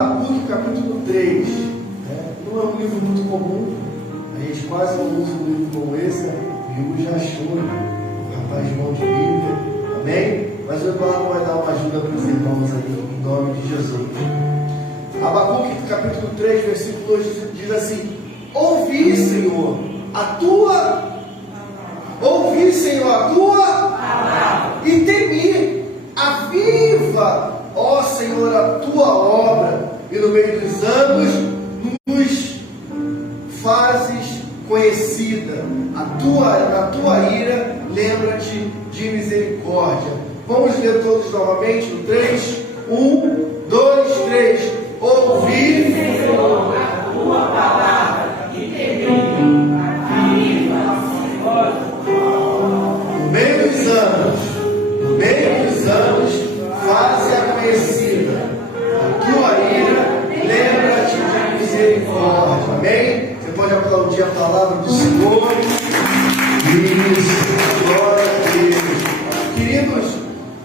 Abacuque capítulo 3, não é um livro muito comum, a gente quase não usa um livro como esse, o Hugo já achou, o rapaz João de Bíblia, amém? Mas o Eduardo vai dar uma ajuda para os irmãos ali, em nome de Jesus. Abacuque capítulo 3, versículo 2 diz assim: Ouvi, Senhor, a tua palavra, e temi, aviva, ó Senhor, a tua obra, e no meio dos anos nos fazes conhecida. Na tua ira, lembra-te de misericórdia. Vamos ler todos novamente no 3, 1, 2, 3. Ouvi, Senhor, a tua palavra, e temi, aviva, Senhor. no meio dos anos, faze-a conhecida. A tua ira, lembra-te de misericórdia. Amém? Você pode aplaudir a palavra do Senhor. Isso, glória a Deus. Queridos,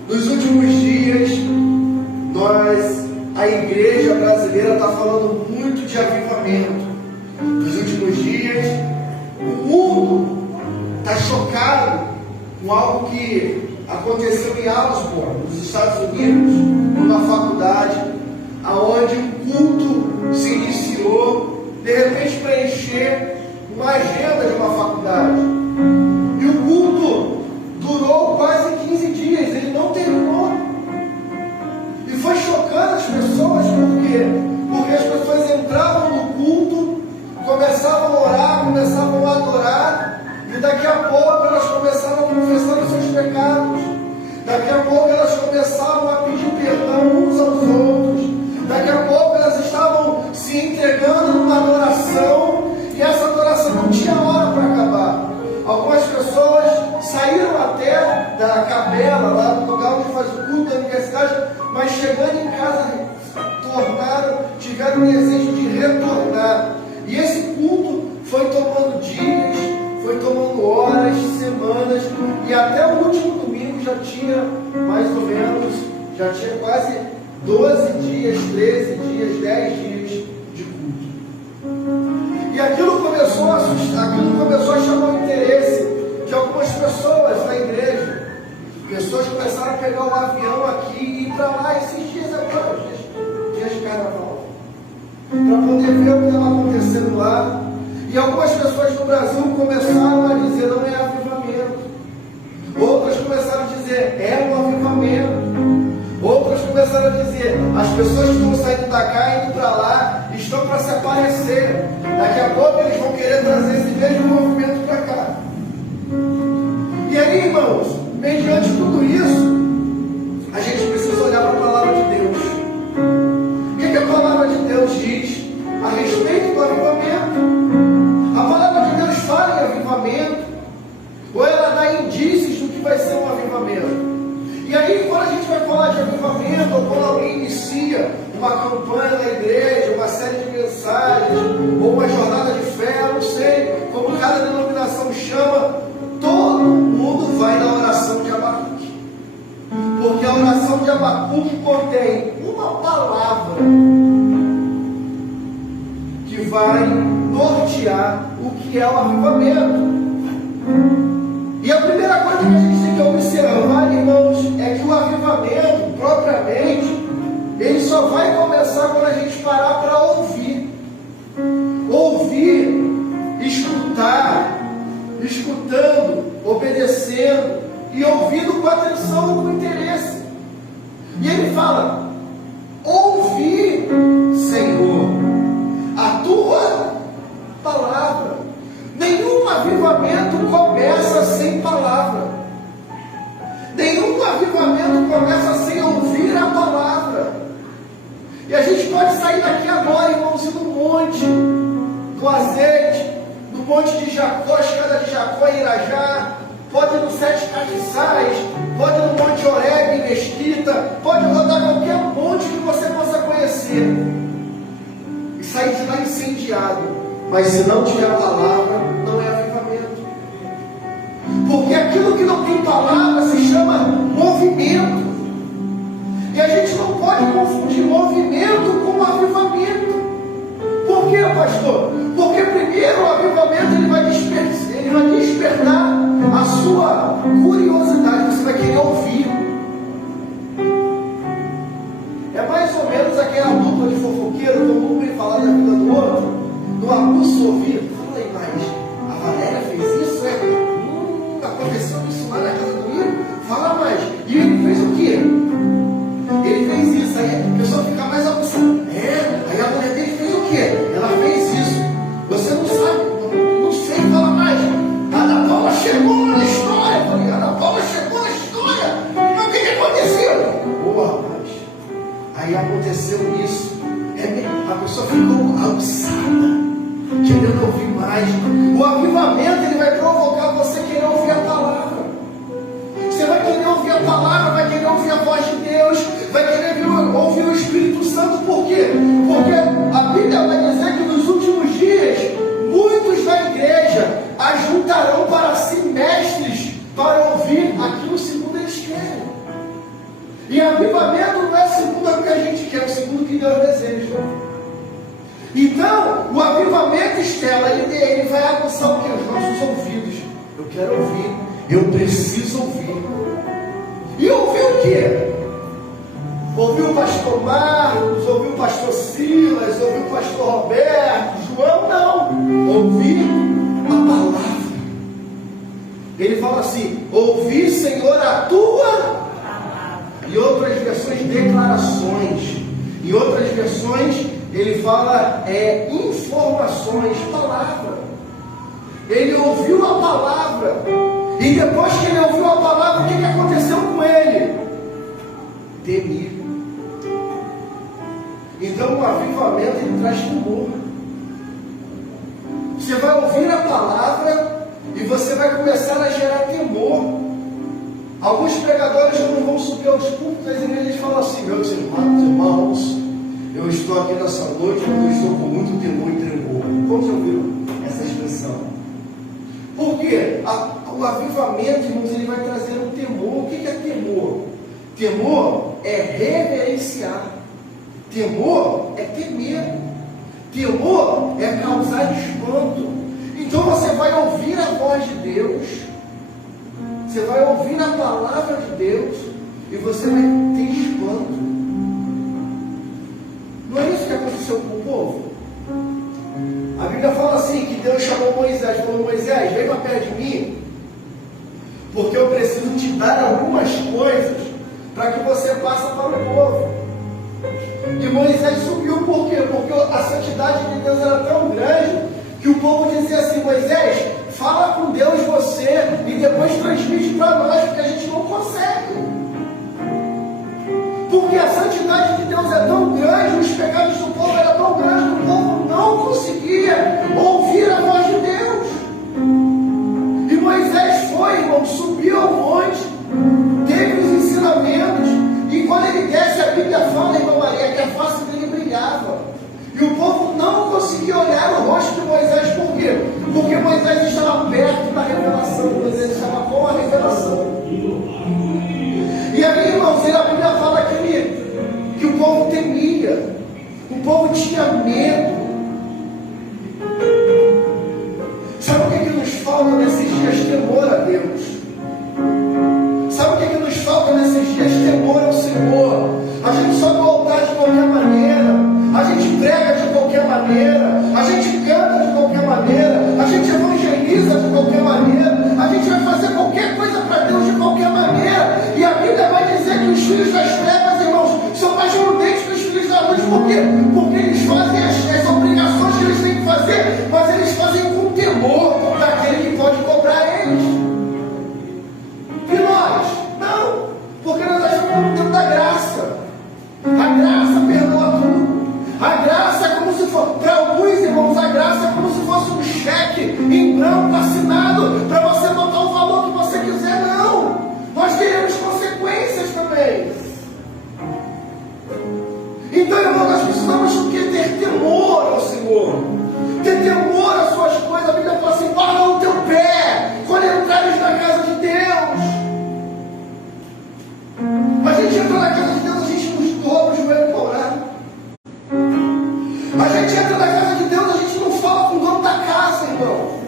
nos últimos dias, a igreja brasileira está falando muito de avivamento. Nos últimos dias, o mundo está chocado com algo que aconteceu em Ausburn, nos Estados Unidos, numa faculdade, aonde um culto se iniciou, de repente preencher uma agenda de uma faculdade. E o culto durou quase 15 dias, ele não terminou. E foi chocando as pessoas, por quê? Porque as pessoas entravam no culto, começavam a orar, começavam a adorar, e daqui a pouco elas começavam a confessar os seus pecados. Daqui a pouco elas começavam a pedir perdão uns aos outros. Daqui a pouco elas estavam se entregando numa adoração, e essa adoração não tinha hora para acabar. Algumas pessoas saíram até da capela, lá do lugar onde faz o culto da universidade, mas chegando em casa, tiveram o desejo de retornar. E esse culto foi tomando dias, foi tomando horas, semanas, e até o último domingo já tinha mais ou menos, já tinha quase 12 dias, 13 dias, 10 dias de culto. E aquilo começou a assustar, aquilo começou a chamar o interesse de algumas pessoas na igreja. Pessoas começaram a pegar um avião aqui e ir para lá esses dias agora, dias de carnaval, para poder ver o que estava acontecendo lá. E algumas pessoas no Brasil começaram a dizer: não é avivamento. Outras começaram a dizer: é um avivamento. Outras começaram a dizer: as pessoas que estão saindo da cá e indo para lá estão para se aparecer. Daqui a pouco eles vão querer trazer esse mesmo movimento para cá. E aí, irmãos, mediante tudo isso, a gente precisa olhar para a palavra de Deus. O que a palavra de Deus diz a respeito do avivamento? A palavra de Deus fala em avivamento, ou ela dá indícios do que vai ser um avivamento. E aí, quando a gente vai falar de avivamento, ou quando alguém inicia uma campanha na igreja, uma série de mensagens, ou uma jornada de fé, eu não sei como cada denominação chama, todo mundo vai na oração de Abacuque. Porque a oração de Abacuque contém uma palavra que vai nortear o que é o avivamento. E a primeira coisa que a gente tem que observar, irmãos, é que o avivamento, propriamente, ele só vai começar quando a gente parar para ouvir. Ouvir, escutar, escutando, obedecendo e ouvindo com atenção, com interesse. E ele fala: ouvi, Senhor, a tua palavra. Nenhum avivamento começa sem palavra. Nenhum avivamento começa sem ouvir a palavra. E a gente pode sair daqui agora, irmãos, no monte do azeite, no monte de Jacó, escada de Jacó em Irajá, pode ir no Sete Castiçais, pode ir no Monte Horebe em Mesquita, pode rodar qualquer monte que você possa conhecer e sair de lá incendiado. Mas se não tiver a palavra, não é avivamento. Porque aquilo que não tem palavra se chama movimento. E a gente não pode confundir movimento com avivamento. Por quê, pastor? Porque primeiro o avivamento ele vai despertar a sua curiosidade, você vai querer ouvir. É mais ou menos aquela dupla de fofoqueiro, todo mundo vem falar da vida do outro, no abuso ouvido. Fala aí, mas a Valéria fez isso, aconteceu isso lá na casa do Igor? Fala mais. E ele fez o quê? Ele fez isso, aí a pessoa fica mais abusadora. Aí a mulher dele fez o quê? Ela fez isso. Você não sabe, não sei, fala mais. A Ana Paula chegou na história. Eu falei, Ana Paula chegou na história. Mas o que aconteceu? Rapaz, aí aconteceu isso. A pessoa ficou aguçada, querendo ouvir mais. O avivamento ele vai provocar você querer ouvir a palavra. Você vai querer ouvir a palavra, vai querer ouvir a voz de Deus, vai querer ouvir o Espírito Santo. Por quê? Porque a Bíblia vai dizer que nos últimos dias muitos da igreja ajuntarão para si mestres para ouvir aquilo segundo eles querem. E avivamento não é segundo o que a gente quer, é segundo o que Deus deseja. Então, o avivamento, Estela, ele vai aguçar o quê? Os nossos ouvidos. Eu quero ouvir, eu preciso ouvir. E ouvir o quê? Ouvir o pastor Marcos, ouvir o pastor Silas, ouvir o pastor Roberto, João, não. Ouvir a palavra. Ele fala assim, ouvir, Senhor, a tua. Em outras versões, declarações. Em outras versões, ele fala informações, palavra. Ele ouviu a palavra. E depois que ele ouviu a palavra, o que aconteceu com ele? Temir. Então o avivamento ele traz temor. Você vai ouvir a palavra e você vai começar a gerar temor. Alguns pregadores, quando vão subir aos púlpitos das igrejas, falam assim, meus irmãos, eu estou aqui nessa noite porque eu estou com muito temor e tremor. Como você ouviu essa expressão? Porque o avivamento, irmãos, ele vai trazer um temor. O que é temor? Temor é reverenciar. Temor é ter medo. Temor é causar espanto. Então você vai ouvir a voz de Deus, você vai ouvir a palavra de Deus e você vai ter espanto. Não é isso que aconteceu com o povo? A Bíblia fala assim, que Deus chamou Moisés, falou, Moisés, vem para perto de mim, porque eu preciso te dar algumas coisas para que você passe para o povo. E Moisés subiu, por quê? Porque a santidade de Deus era tão grande, que o povo dizia assim, Moisés, fala com Deus você, e depois transmite para nós, porque a gente não consegue. Porque a santidade de Deus é tão grande, os pecados do povo eram tão grandes, que o povo não conseguia ouvir a voz de Deus. E Moisés foi, irmão, subiu ao monte, teve os ensinamentos, e quando ele desce, a Bíblia fala, irmã Maria, que a face dele brilhava. E o povo não conseguia olhar o rosto de Moisés, por quê? Porque Moisés estava perto da revelação, Moisés estava com a revelação. E aí, irmãos, a Bíblia fala que o povo temia, o povo tinha medo. Sabe o que nos falta nesses dias? Temor a Deus. Sabe o que nos falta nesses dias? Temor ao Senhor. A gente sobe ao altar de qualquer maneira, a gente prega de qualquer maneira, a gente canta de qualquer maneira, a gente evangeliza de qualquer maneira, a gente vai fazer qualquer coisa para Deus de qualquer maneira. E a Bíblia vai dizer que os filhos das trevas, irmãos, são mais prudentes que os filhos da luz. Por quê? Porque eles fazem as obrigações que eles têm que fazer, mas eles fazem com temor daquele que pode cobrar eles. E nós? Não, porque nós estamos no tempo da graça. A graça perdoa tudo. A graça é como se fosse, para alguns irmãos, a graça é como se fosse um cheque em branco assinado para você botar o valor que você quiser. Não, nós teremos consequências também. Então, irmão, nós precisamos ter temor A gente entra na casa de Deus, a gente não fala com o dono da casa, irmão.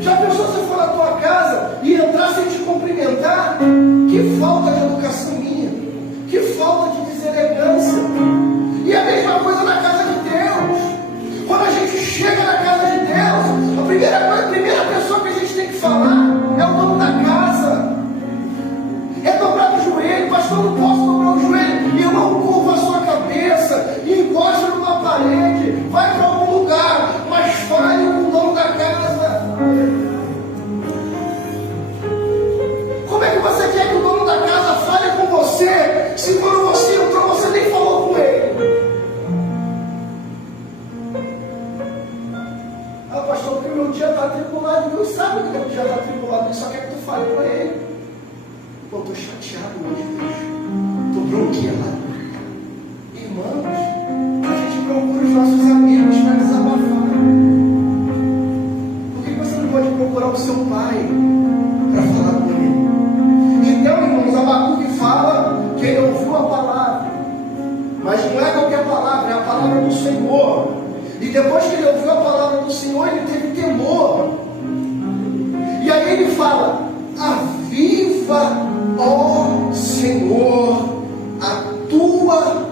Já pensou se eu for na tua casa e entrar sem te cumprimentar? Que falta de educação minha, que falta de deselegância. E a mesma coisa na casa de Deus. Quando a gente chega na casa de Deus, a primeira pessoa que a gente tem que falar é o dono da casa. É dobrar o joelho. Pastor, não posso dobrar o joelho. Irmão, curva a sua cabeça e encosta numa parede, vai para algum lugar, mas fale com o dono da casa. Como é que você quer que o dono da casa fale com você, se quando você entrou, você nem falou com ele? Ah, pastor, porque meu dia está atribulado. Deus sabe que meu dia está atribulado, ele só quer que tu fale para ele. Pô, estou chateado hoje, Deus. Estou bloqueado. Irmãos, a gente procura os nossos amigos para desabafar. Por que você não pode procurar o seu pai para falar com ele? Então, irmãos, Abacuque fala que ele ouviu a palavra, mas não é qualquer palavra, é a palavra do Senhor. E depois que ele ouviu a palavra do Senhor, ele teve temor. E aí ele fala: aviva, ó Senhor, a tua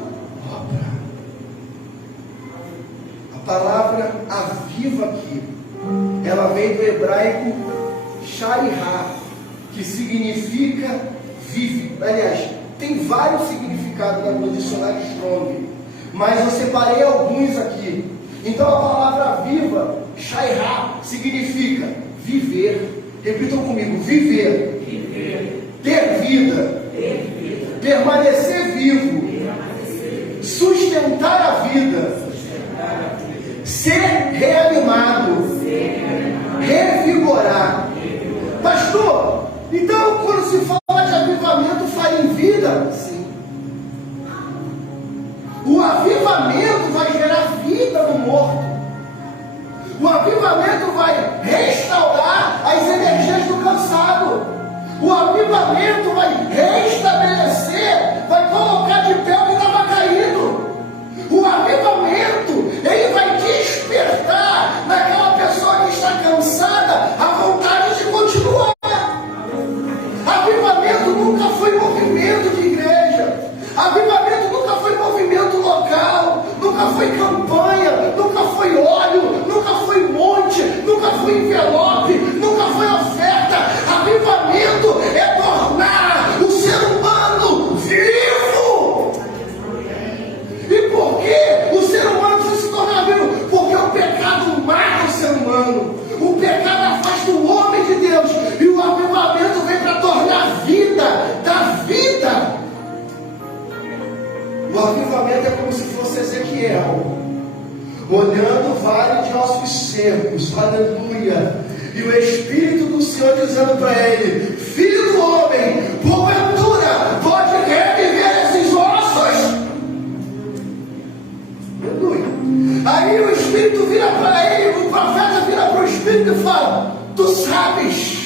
obra. A palavra aviva aqui, ela vem do hebraico shairá, que significa vive. Aliás, tem vários significados no dicionário Strong, mas eu separei alguns aqui. Então a palavra viva, shairá, significa viver. Repitam comigo: viver, ter vida, permanecer vivo, sustentar a vida, ser reanimado, revigorar. Pastor, então quando se fala de avivamento, fala em vida? Sim. O avivamento vai gerar vida no morto. O avivamento vai restaurar as energias do cansado. O avivamento vai restabelecer, vai colocar de pé o que estava caído. O avivamento, ele vai despertar naquela pessoa que está cansada a vontade de continuar. Avivamento nunca foi movimento de igreja. Avivamento nunca foi movimento local, nunca foi campanha, nunca foi óleo, nunca foi monte, nunca foi envelope, nunca foi oferta. Avivamento é tornar o ser humano vivo. E por que o ser humano precisa se tornar vivo? Porque o pecado mata o ser humano. O pecado afasta o homem de Deus. E o avivamento vem para tornar a vida da vida. O avivamento é como se fosse Ezequiel olhando o vale de ossos secos, aleluia, e o Espírito do Senhor dizendo para ele: filho do homem, porventura pode reviver esses ossos? Aleluia. Aí o Espírito vira para ele, o profeta vira para o Espírito e fala: tu sabes.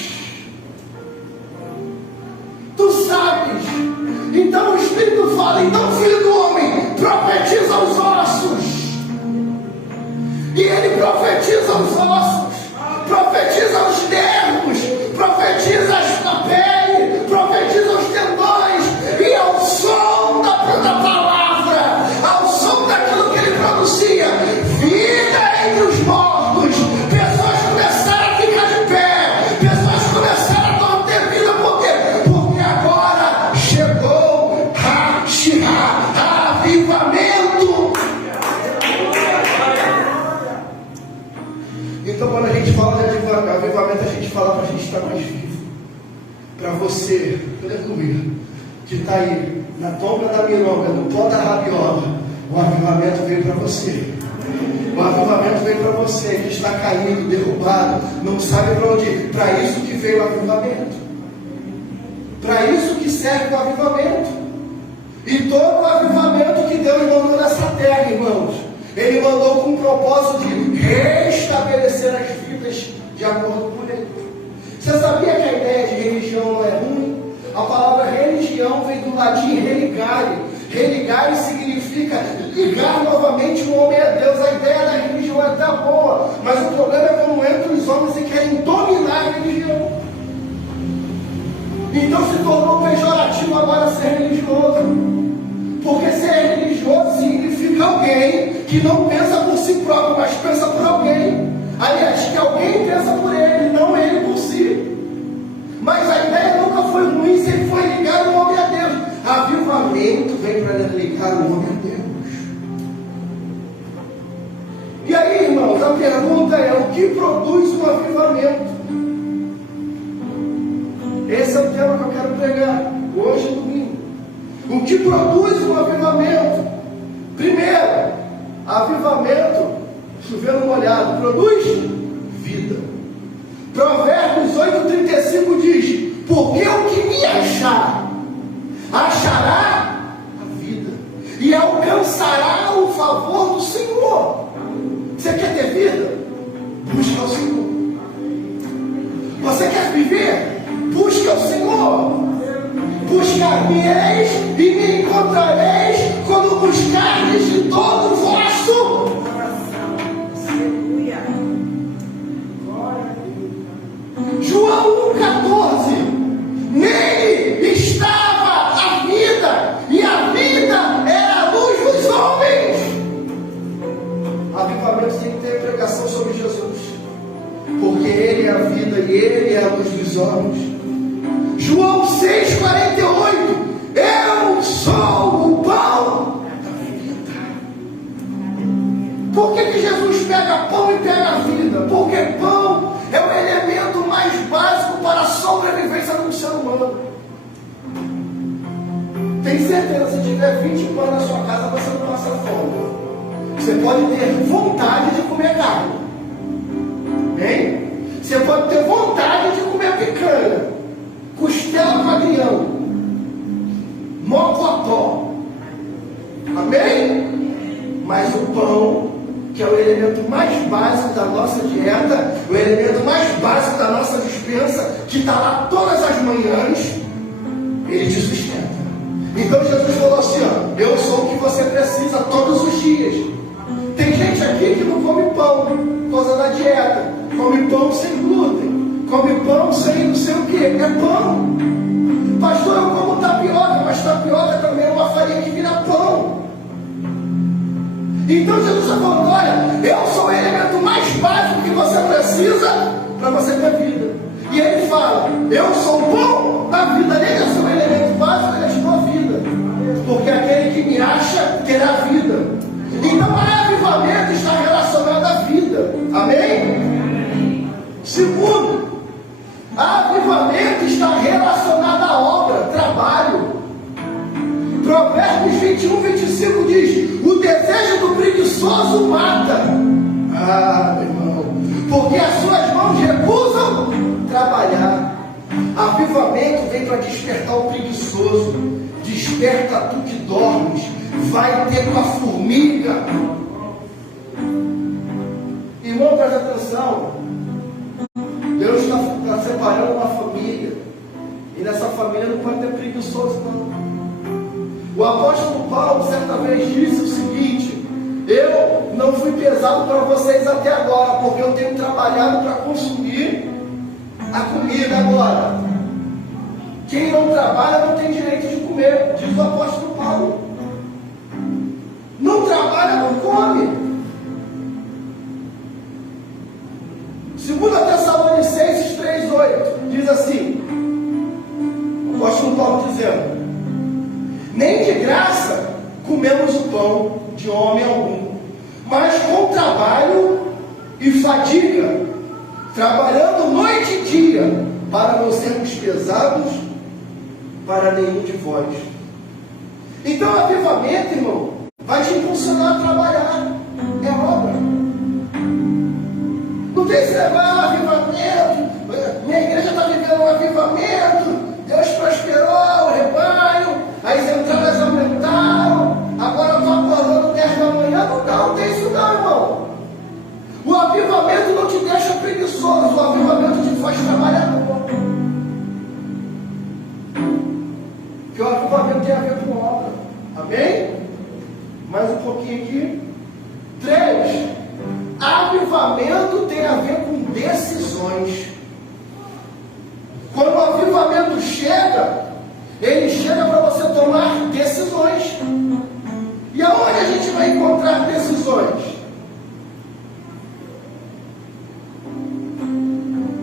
Então o Espírito fala: então, filho do homem, profetiza os ossos. E ele profetiza os ossos, profetiza os nervos, profetiza a pele, profetiza os tendões. E ao som da palavra, ao som daquilo que ele pronuncia, vida entre os mortos, pessoas começaram a ficar de pé, pessoas começaram a ter vida. Por quê? Porque agora chegou avivamento. Então, quando a gente fala de avivamento, a gente fala para a gente estar mais vivo. Para você, aleluia, que está aí na tomba da mironga, no pó da rabiola, o avivamento veio para você. O avivamento veio para você que está caído, derrubado, não sabe para onde ir. Para isso que veio o avivamento. Para isso que serve o avivamento. E todo o avivamento que Deus mandou nessa terra, irmãos, Ele mandou com o propósito de restabelecer as vidas de acordo com Ele. Você sabia que a ideia de religião não é ruim? A palavra religião vem do latim religare. Religare significa ligar novamente. problema é quando entram os homens e querem dominar a religião. Então se tornou pejorativo agora ser religioso. Porque ser religioso significa alguém que não pensa por si próprio, mas pensa por alguém. Aliás, que alguém pensa por ele, não ele por si. Mas a ideia nunca foi ruim, sempre foi ligar o homem a Deus. Avivamento vem para ligar o homem a Deus. E aí, irmãos, a pergunta é: o que produz um avivamento? Esse é o tema que eu quero pregar hoje, domingo. O que produz um avivamento? Primeiro, avivamento, chovendo molhado, produz vida. Provérbios 8,35 diz: porque o que me achar, achará a vida e alcançará o favor do Senhor. Você quer ter vida? Busca o Senhor. Você quer viver? Busca o Senhor. Buscar-me-eis e me encontrareis quando buscardes de todo o vosso coração. João 1,14. Nele estava a vida, e a vida era a luz dos homens. Avivamento tem que ter pregação sobre Jesus, porque Ele é a vida e Ele é a luz dos homens. João 6,48. Eu sou o pão da vida. Por que Jesus pega pão e pega a vida? Porque pão é o elemento mais básico para a sobrevivência de um ser humano. Tem certeza, se tiver 20 pães na sua casa, você não passa fome. Você pode ter vontade de comer carne. Hein? Você pode ter vontade de comer picanha, costela com agrião, mocotó. Amém? Mas o pão, que é o elemento mais básico da nossa dieta, o elemento mais básico da nossa despensa, que está lá todas as manhãs, ele te sustenta. Então Jesus falou assim: ó, eu sou o que você precisa todos os dias. Tem gente aqui que não come pão por causa da dieta, come pão sem glúten, come pão sem não sei o que, é pão. Pastor, eu como tapioca, mas tapioca também é uma farinha que vira pão. Então Jesus está falando: olha, eu sou o elemento mais básico que você precisa para você ter vida. E ele fala: eu sou o pão da vida. Ele é o seu elemento básico, ele é a sua vida. Porque aquele que me acha terá vida. Então, avivamento está relacionado à vida. Amém? Segundo, avivamento está relacionado à obra, trabalho. Provérbios 21:25 diz: o desejo do preguiçoso mata. Ah, meu irmão, porque as suas mãos recusam trabalhar. Avivamento vem para despertar o preguiçoso. Desperta tu que dormes. Vai ter com a formiga. Irmão, presta atenção. Deus está separando uma família. E nessa família não pode ter preguiçoso, não. O apóstolo Paulo certa vez disse o seguinte: eu não fui pesado para vocês até agora, porque eu tenho trabalhado para consumir a comida agora. Quem não trabalha não tem direito de comer, diz o apóstolo Paulo. Não trabalha, não come. 2 Tessalonicenses 3,8 diz assim, o apóstolo Paulo dizendo: nem de graça comemos o pão de homem algum, mas com trabalho e fadiga, trabalhando noite e dia, para não sermos pesados para nenhum de vós. Então, o avivamento, irmão, vai te impulsionar a trabalhar. É obra. Não tem esse negócio, avivamento. Minha igreja está vivendo um avivamento. Deus prosperou o rebanho. As entradas aumentaram. Agora eu estou acordando 10 da manhã. Não tem isso não, irmão. O avivamento não te deixa preguiçoso. O avivamento te faz trabalhador. Porque o avivamento tem a ver com obra. Amém? Mais um pouquinho aqui. 3. Avivamento avivamento tem a ver com decisões. Quando o avivamento chega, ele chega para você tomar decisões. E aonde a gente vai encontrar decisões?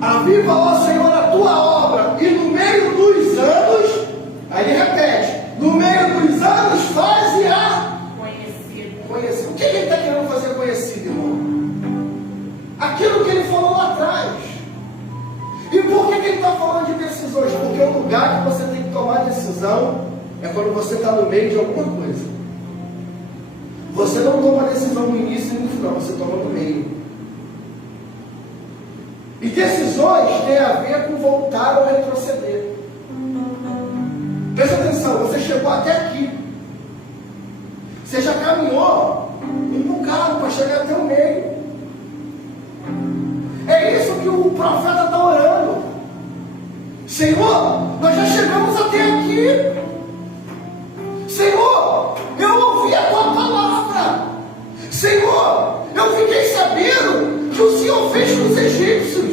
Aviva, ó Senhor, a tua obra, e no meio dos anos, aí ele repete, no meio dos anos faz-a conhecido. O que ele está querendo fazer conhecido, irmão? Aquilo que ele falou lá atrás. E por que ele está falando de decisões? Porque o lugar que você tem que tomar decisão é quando você está no meio de alguma coisa. Você não toma decisão no início e no final, você toma no meio. E decisões têm a ver com voltar ou retroceder. Presta atenção, você chegou até aqui. Você já caminhou um bocado para chegar até o meio. É isso que o profeta está orando. Senhor, nós já chegamos até aqui. Senhor, eu ouvi a tua palavra. Senhor, eu fiquei sabendo que o Senhor fez com os egípcios.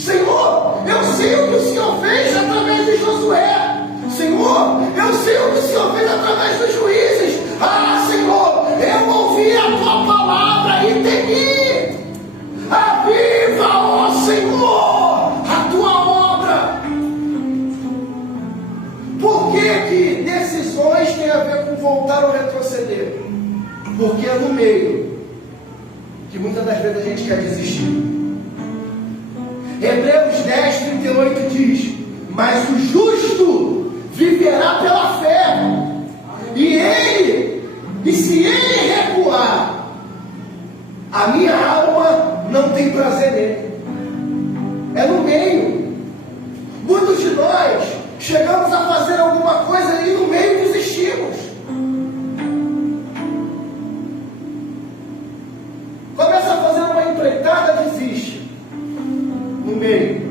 Senhor, eu sei o que o Senhor fez através de Josué. Senhor, eu sei o que o Senhor fez através dos juízes. Ah, Senhor, eu ouvi a tua palavra e temi. Aviva, ó Senhor, a tua obra. Por que decisões têm a ver com voltar ou retroceder? Porque é no meio que muitas das vezes a gente quer desistir. Hebreus 10, 38 diz: mas o justo viverá pela fé, e se ele recuar, a minha alma não tem prazer nele. É no meio. Muitos de nós chegamos a fazer alguma coisa e no meio desistimos. Começa a fazer uma empreitada, desiste. No meio.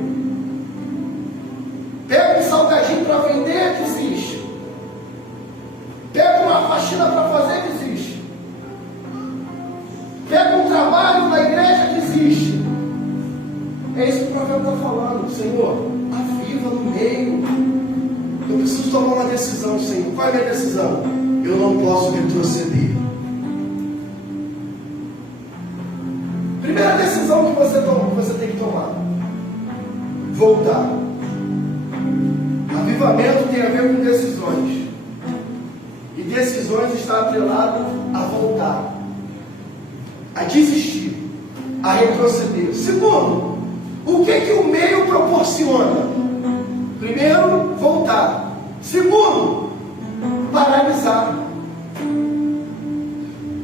Pega um salgadinho para vender, desiste. Pega uma faxina para fazer, desiste. Pega um trabalho na igreja, desiste. É isso que o profeta está falando. Senhor, aviva no meio. Eu preciso tomar uma decisão, Senhor. Qual é a minha decisão? Eu não posso retroceder. Primeira decisão que você tem que tomar: voltar. Avivamento tem a ver com decisões. E decisões está atrelado a voltar, a desistir, a retroceder. Segundo, o que o meio proporciona? Primeiro, voltar. Segundo, paralisar.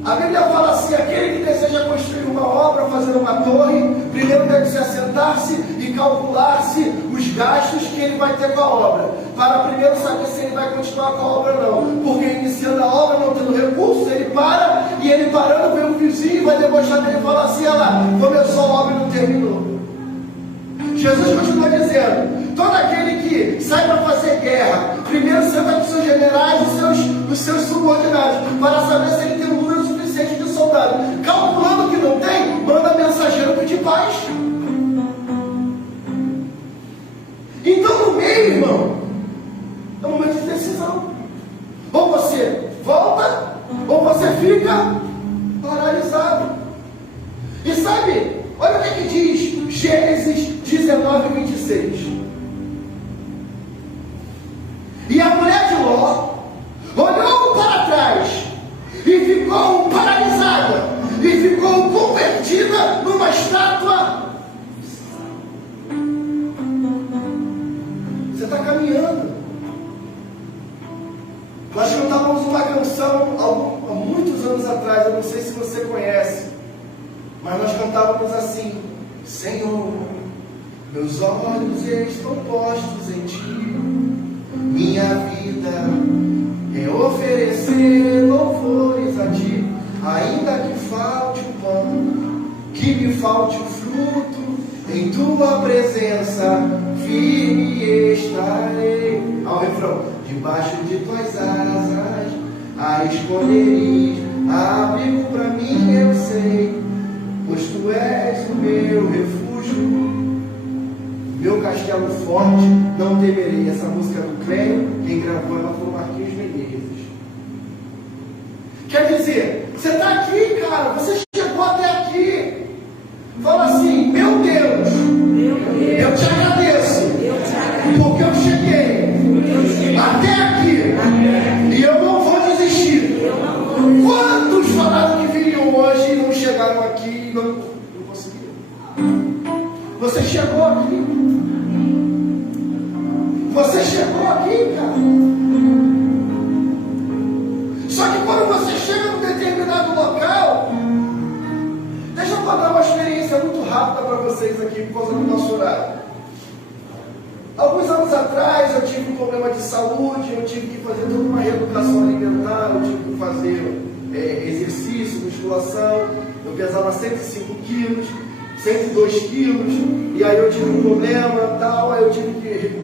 A Bíblia fala assim: aquele que deseja construir uma obra, fazer uma torre, primeiro deve se assentar-se e calcular-se os gastos que ele vai ter com a obra, para primeiro saber se ele vai continuar com a obra ou não. Porque iniciando a obra, não tendo recursos, ele para, e ele parando, vem um vizinho e vai debochar dele e falar assim: olha lá, começou a obra e não terminou. Jesus continua dizendo: todo aquele que sai para fazer guerra, primeiro senta com seus generais e os seus subordinados, para saber se ele tem um número suficiente de soldados. Calculando que não tem, manda mensageiro pedir paz. Então, no meio, irmão, é um momento de decisão. Ou você volta, ou você fica paralisado. E sabe, olha o que diz Gênesis 19, 26. E a mulher de Ló olhou para trás e ficou paralisada, e ficou convertida numa estátua. Você está caminhando. Nós cantávamos uma canção há muitos anos atrás, eu não sei se você conhece, mas nós cantávamos assim: Senhor, meus olhos estão postos em Ti, minha vida é oferecer louvores a Ti, ainda que falte o pão, que me falte o fruto, em Tua presença firme estarei. Ao refrão: debaixo de Tuas asas a escolheres, abrigo para mim eu sei, pois Tu és o castelo forte, não temerei. Essa música do Clênio, quem gravou ela foi o Marquinhos Menezes. Quer dizer, você está aqui, cara, você chegou até aqui. Fala assim: meu Deus, eu te agradeço, porque eu cheguei até aqui e eu não vou desistir. Quantos falaram que viriam hoje e não chegaram aqui e não conseguiram? Você chegou aqui. Você chegou aqui, cara. Só que quando você chega num determinado local, deixa eu contar uma experiência muito rápida para vocês aqui, por causa do nosso horário. Alguns anos atrás eu tive um problema de saúde, eu tive que fazer toda uma reeducação alimentar, eu tive que fazer exercício, musculação. Eu pesava 105 quilos, 102 quilos, e aí eu tive um problema tal, aí eu tive que...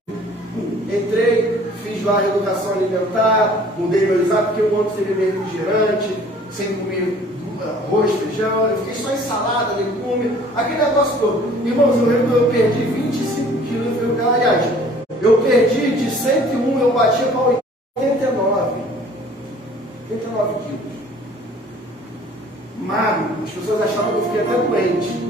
Entrei, fiz lá a reeducação alimentar, mudei meu exato, porque eu ontem seria meio refrigerante, sem comer arroz, feijão, eu fiquei só em salada, legume, aquele negócio todo. Irmãos, eu perdi 25 quilos, aliás, eu perdi de 101, eu bati para 89 quilos. Magro, as pessoas achavam que eu fiquei até doente.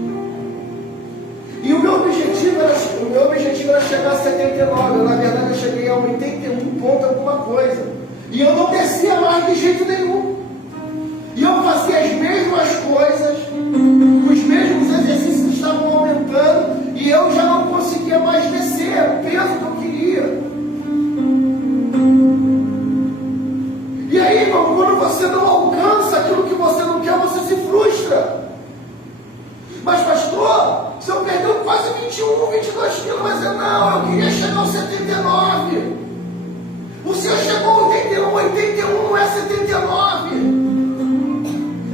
E o meu objetivo era chegar a 79, na verdade eu cheguei a 81 ponto alguma coisa. E eu não descia mais de jeito nenhum. E eu fazia as mesmas coisas, os mesmos exercícios estavam aumentando, e eu já não conseguia mais descer o peso que eu queria. E aí, irmão, quando você não alcança aquilo que você não quer, você se frustra. Mas pastor, se eu perdeu quase 21, 22 quilos, mas eu queria chegar aos 79. O senhor chegou a 81, 81 não é 79.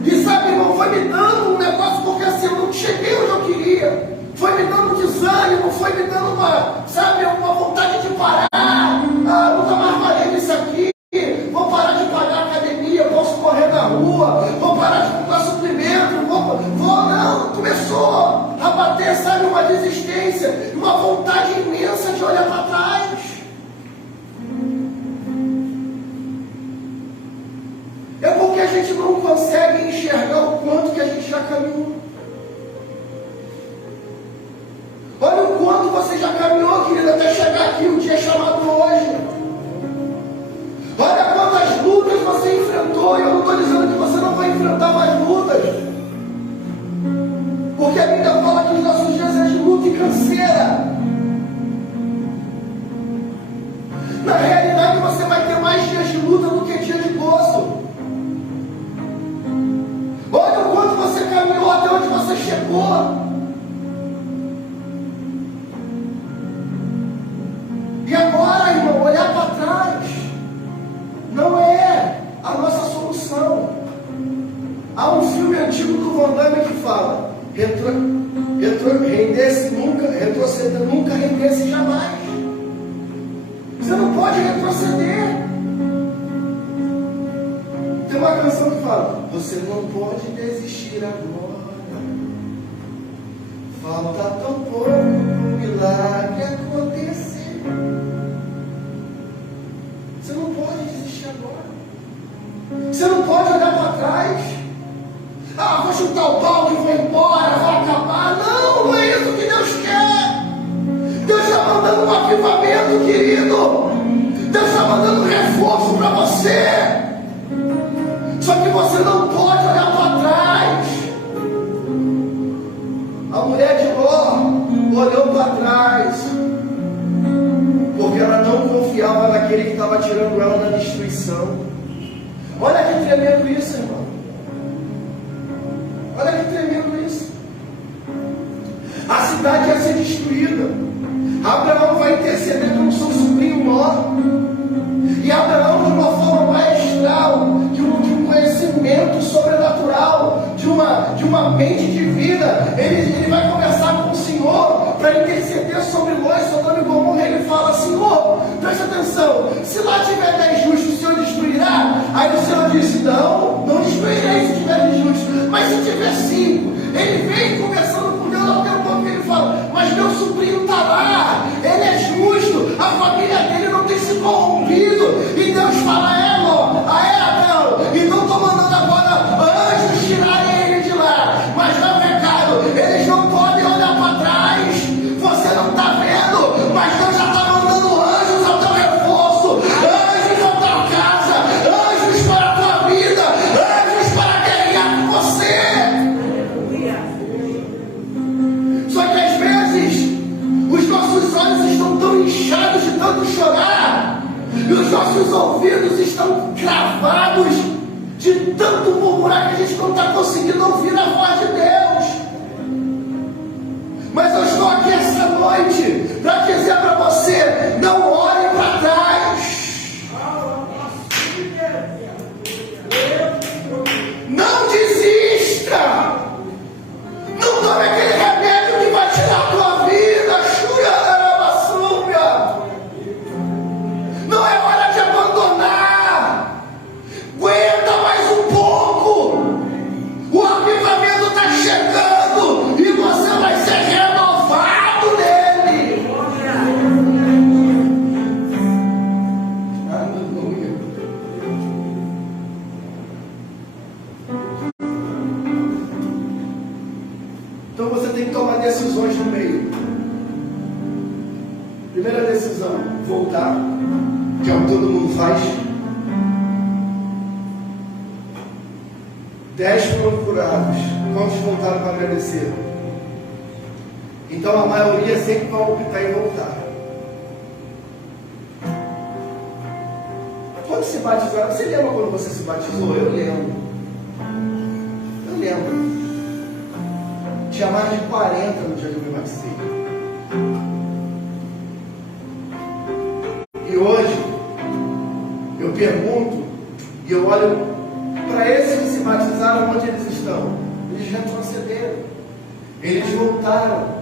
E sabe, irmão, foi me dando um negócio, porque assim, eu não cheguei onde eu queria. Foi me dando desânimo, foi me dando uma vontade de parar. Não está mais valendo isso aqui. Vou parar de pagar academia, posso correr na rua, vou parar de comprar suplemento, não, começou a bater, sabe, uma desistência, uma vontade imensa de olhar para trás. É porque a gente não consegue enxergar o quanto que a gente já caminhou. Olha o quanto você já caminhou, querido, até chegar aqui, um dia chamado hoje. Olha quantas lutas você enfrentou, e eu não estou dizendo que você não vai enfrentar mais lutas. Porque a Bíblia fala que os nossos dias é de luta e canseira. Na realidade, você vai ter mais dias de luta do que dias de gozo. Olha o quanto você caminhou até onde você chegou. E agora, irmão, olhar para trás não é a nossa solução. Há um filme antigo do Van Damme que fala: render-se nunca, retroceder nunca, render-se jamais. Você não pode retroceder. Tem uma canção que fala: você não pode desistir agora. Falta tão pouco para um milagre acontecer. Você não pode desistir agora. Você não pode olhar para trás. Vou chutar o balde, vou embora, vai acabar. Não, não é isso que Deus quer. Deus está mandando um avivamento, querido. Deus está mandando um reforço para você. Só que você não pode olhar para trás. A mulher de Ló olhou para trás, porque ela não confiava naquele que estava tirando ela da destruição. Olha que tremendo isso, irmão. Olha que tremendo isso. A cidade ia ser destruída. Abraão vai interceder pelo seu sobrinho Ló. E Abraão, de uma forma maestral, de um conhecimento sobrenatural, de uma mente divina, ele vai conversar com o Senhor para interceder sobre Ló e Sodoma e Gomorra. Ele fala: Senhor, preste atenção, se lá tiver 10 justos, o Senhor destruirá? Aí o Senhor disse: não destruirei se tiver 10 justos, mas se tiver 5. Ele vem conversando com Deus ao tempo todo, que ele fala: mas meu sobrinho está lá, de tanto murmurar que a gente não está conseguindo ouvir a voz de Deus. Mas eu estou aqui essa noite para dizer para você: não olhe para trás, não desista, não tome aquele remédio que vai tirar a tua vida, não é hora de abandonar, aguenta mais um pouco, o avivamento está chegando e você vai ser renovado nele. Aleluia. Então você tem que tomar decisões no meio. Primeira decisão: voltar, que é o que todo mundo faz. 10 foram curados. Quantos voltaram para agradecer? Então a maioria sempre vai optar em voltar. Quando se batizaram, você lembra quando você se batizou? Eu lembro. Tinha mais de 40 no dia que eu me batizei. E hoje eu pergunto e eu olho para esses que se batizaram, onde eles estão? Eles retrocederam, eles voltaram,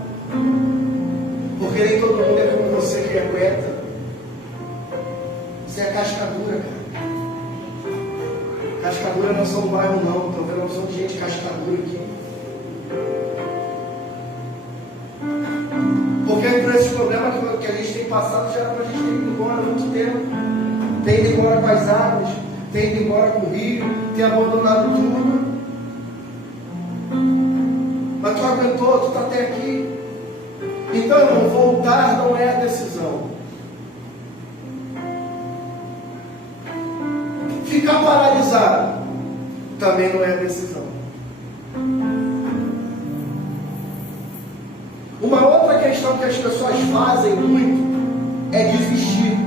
porque nem todo mundo é como você que aguenta. Isso é cascadura, cara. Cascadura não é só no bairro, não. Estou vendo uma opção de gente cascadura aqui. Porque por esses problemas que a gente tem passado, já era para a gente ter ido embora há muito tempo. Tem ido embora com as árvores, tem ido embora com o rio, tem abandonado tudo. Mas tu aguentou, tu está até aqui. Então, irmão, voltar não é a decisão. Ficar paralisado também não é a decisão. Uma outra questão que as pessoas fazem muito é desistir.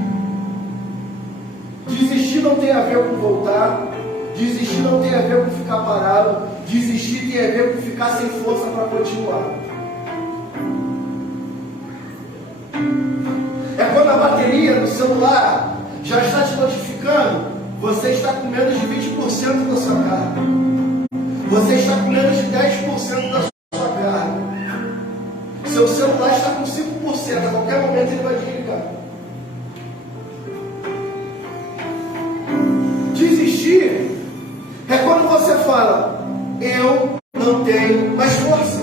Desistir não tem a ver com voltar. Desistir não tem a ver com ficar parado. Desistir tem a ver com ficar sem força para continuar. É quando a bateria do celular já está te notificando: você está com menos de 20% da sua carga. Você está com menos de 10% da sua carga. Seu celular está com 5%, a qualquer momento ele vai desligar. Desistir é quando você fala: eu não tenho mais força.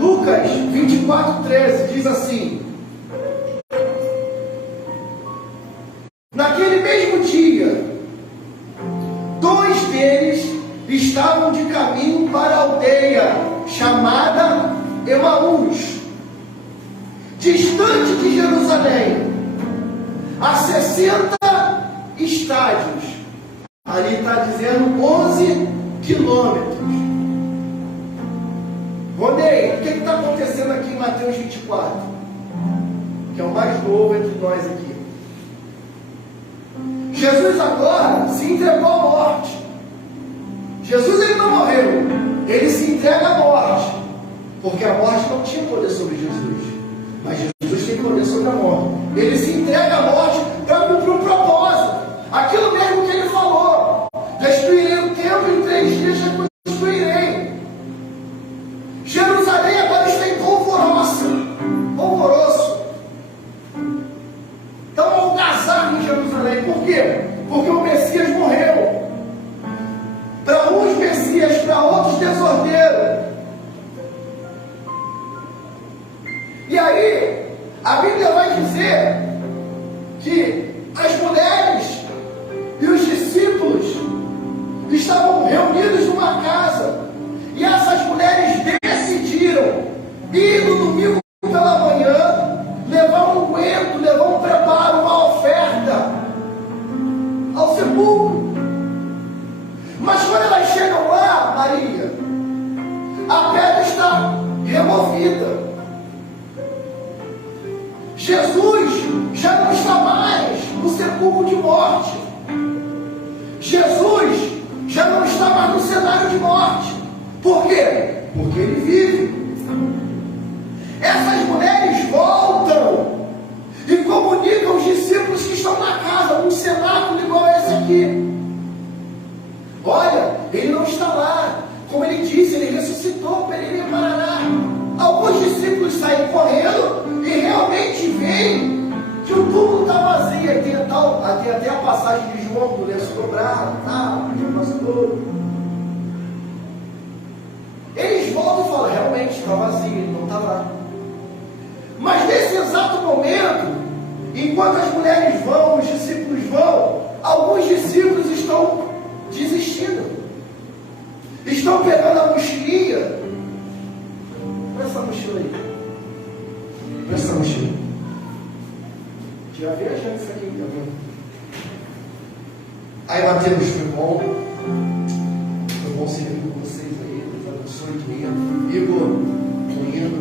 Lucas 24:13 diz assim: naquele mesmo dia, 2 deles estavam de caminho para a aldeia chamada Emaús, distante de Jerusalém, a 60 estádios. Ali está dizendo 11 quilômetros. Ronei, o que está acontecendo aqui em Mateus 24? Que é o mais novo entre nós aqui. Jesus agora se entregou à morte. Jesus, ele não morreu, ele se entrega à morte, porque a morte não tinha poder sobre Jesus, mas Jesus tem poder sobre a morte. Ele se entrega à morte para cumprir um propósito, aquilo mesmo que ele falou: destruirei o templo, em 3 dias reconstruirei. Jerusalém agora está em polvoroso. Então há um algazarra em Jerusalém. Por quê? Porque o Messias morreu. Para uns Messias, para outros desordeiro. E aí, a Bíblia vai dizer que as mulheres e os discípulos estavam reunidos numa casa. E essas mulheres decidiram ir no domingo pela manhã, levar um unguento, levar um preparo, uma oferta ao sepulcro. Mas quando elas chegam lá, Maria, a pedra está removida. Jesus já não está mais no sepulcro de morte. Por quê? Porque ele vive. Essas mulheres voltam e comunicam os discípulos que estão na casa, num cenáculo igual a esse aqui. Olha, ele não está lá. Como ele disse, ele ressuscitou, Periri Paraná. Alguns discípulos saem correndo e realmente veem que o túmulo está vazio. Tem até a passagem de João do lenço dobrado, pastor. Eles voltam e falam, realmente está vazio, ele não está lá. Mas nesse exato momento, enquanto as mulheres vão, os discípulos vão, alguns discípulos estão desistindo. Estão pegando a mochilinha. Olha essa mochila aí. Olha essa mochila. Já viajando isso aqui, tá vendo? Aí, Mateus, foi bom servir com vocês aí. Deus abençoe, querido. Igor, tô indo.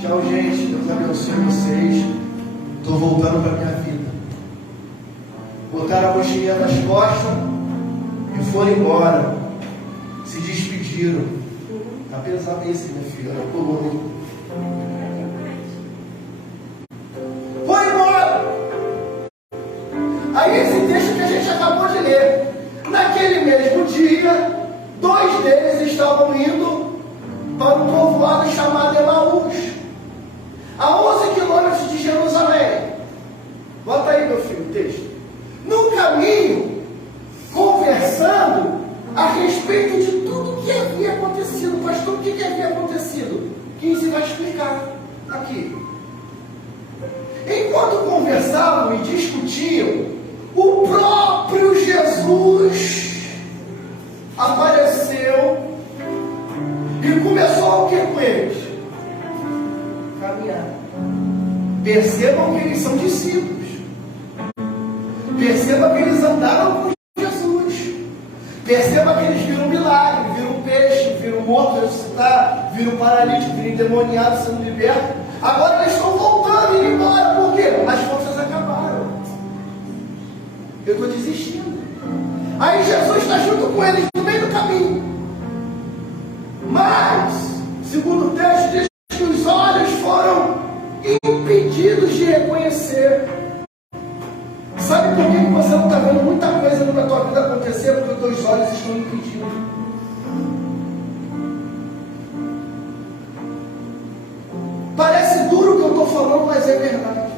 Tchau, gente. Deus abençoe vocês. Estou voltando para a minha vida. Botaram a mochilinha nas costas e foram embora. Se despediram. Está pesado esse, minha filha. Ela pulou, né? Foi embora. Aí esse texto que a gente acabou de ler. Naquele mesmo dia, 2 deles estavam indo para um povoado chamado Emaús, a 11 quilômetros de Jerusalém. Bota aí, meu filho, o texto. No caminho, conversando a respeito de tudo que havia acontecido. Pastor, o que havia acontecido? 15 vai explicar aqui. Enquanto conversavam e discutiam, o próprio Jesus apareceu e começou o que com eles? Caminhar. Percebam que eles são discípulos. Perceba que eles andaram com Jesus. Perceba que eles viram milagre, viram peixe, viram morto ressuscitar, viram paralítico, viram endemoniado sendo liberto. Agora eles estão voltando e indo embora. Por quê? As forças acabaram. Eu estou desistindo. Aí Jesus está junto com eles no meio do caminho. Mas, segundo o texto, diz que os olhos foram impedidos de reconhecer. Sabe por que você não está vendo muita coisa na tua vida acontecer? Porque os teus olhos estão impedidos. Parece duro o que eu estou falando, mas é verdade.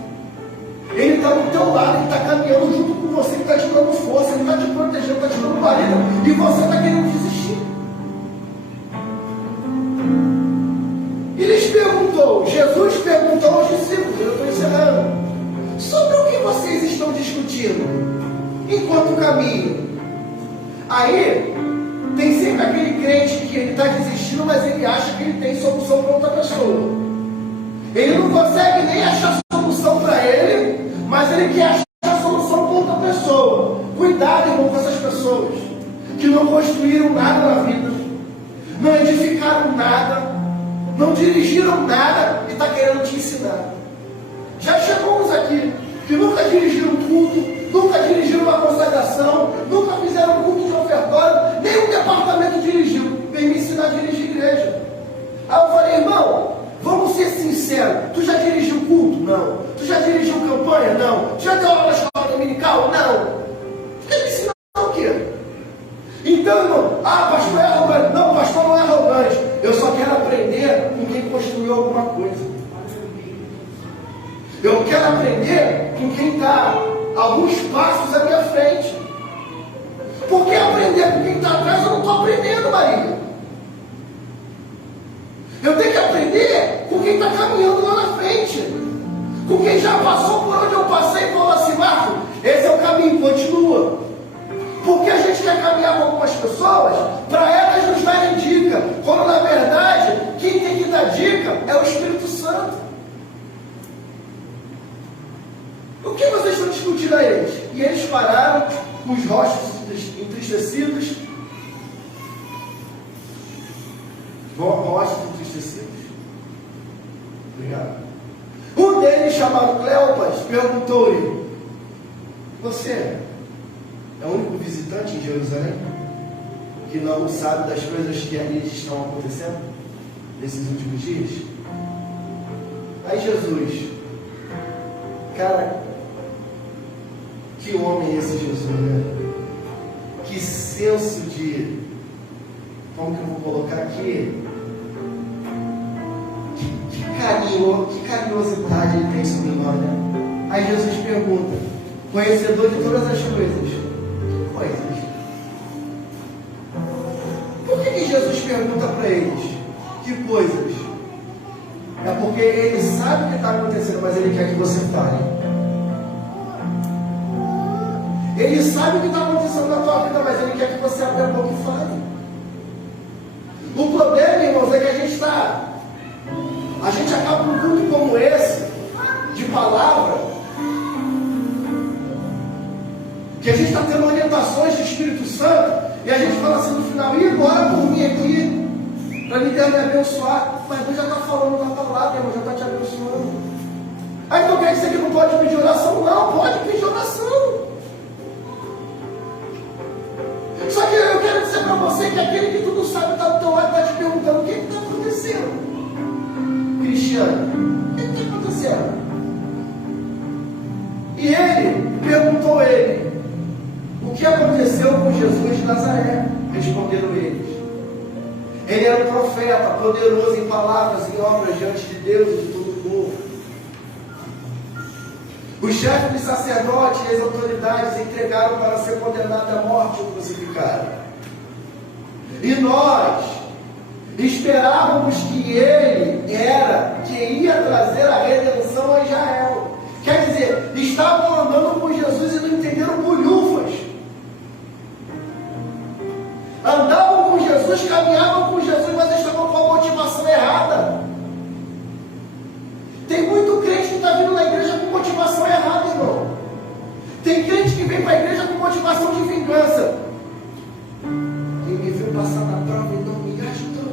Ele está do teu lado, ele está caminhando junto com você, ele está te dando força, ele está te protegendo, está te dando guarida, e você está querendo desistir. Jesus perguntou aos discípulos, eu estou encerrando, sobre o que vocês estão discutindo enquanto caminham. Aí tem sempre aquele crente que ele está desistindo, mas ele acha que ele tem solução para outra pessoa. Ele não consegue nem achar solução para ele, mas ele quer achar solução para outra pessoa. Cuidado, irmão, com essas pessoas que não construíram nada na vida, não edificaram nada, não dirigiram nada e está querendo te ensinar. Já chegou uns aqui que nunca dirigiram um culto, nunca dirigiram uma consagração, nunca fizeram um culto de ofertório, nem um departamento dirigiu. Vem me ensinar a dirigir igreja. Aí eu falei, irmão, vamos ser sinceros, tu já dirigiu culto? Não. Tu já dirigiu campanha? Não. Tu já deu aula na escola dominical? Não. Tu quer me ensinar o quê? Então, irmão, pastor é arrogante. Não, pastor não é arrogante. Eu só quero aprender com quem construiu alguma coisa. Eu quero aprender com quem está alguns passos à minha frente. Porque aprender com quem está atrás eu não estou aprendendo, Maria. Eu tenho que aprender com quem está caminhando lá na frente. Com quem já passou por onde eu passei e falou assim, Marco, esse é o caminho, continua. Porque a gente quer caminhar com algumas pessoas para elas nos darem dica, quando na verdade quem tem que dar dica é o Espírito Santo. O que vocês estão discutindo a eles? E eles pararam com os rostos entristecidos. Rostos entristecidos. Obrigado. Um deles, chamado Cleopas, perguntou-lhe: você é o único visitante em Jerusalém que não sabe das coisas que ali estão acontecendo nesses últimos dias? Aí Jesus, cara, que homem é esse Jesus, né? Que senso de, como que eu vou colocar aqui? Que carinho, que carinhosidade ele tem sobre nós, né? Aí Jesus pergunta, conhecedor de todas as coisas, que coisas? Por que Jesus pergunta para eles, que coisas? É porque ele sabe o que está acontecendo, mas ele quer que você fale. Ele sabe o que está acontecendo na tua vida, mas ele quer que você abra a boca e fale. O problema, irmãos, é que a gente acaba num culto como esse, de palavra, que a gente está tendo orientações do Espírito Santo, e a gente fala assim no final, e agora por mim aqui, para me abençoar. Mas Deus já está falando da palavra, irmão, já está te abençoando. Aí então quer dizer que não pode pedir oração? Não, pode pedir oração. Só que eu quero dizer para você que aquele que tudo sabe está do teu lado, está te perguntando o que está acontecendo. Cristiano, o que está acontecendo? E ele perguntou a ele, o que aconteceu com Jesus de Nazaré? Responderam eles. Ele era um profeta, poderoso em palavras e obras diante de Deus e de todo o povo. Os chefes dos sacerdotes e as autoridades entregaram para ser condenado à morte e o crucificaram. E nós esperávamos que ele que ia trazer a redenção a Israel. Quer dizer, estavam andando com Jesus e não entenderam bolhufas. Andavam com Jesus, caminhavam com Jesus, mas estavam com a motivação errada. Tem muito crente que está vindo na igreja com motivação errada, irmão. Tem crente que vem para a igreja com motivação de vingança. Quem me viu passar na prova e não me ajudou.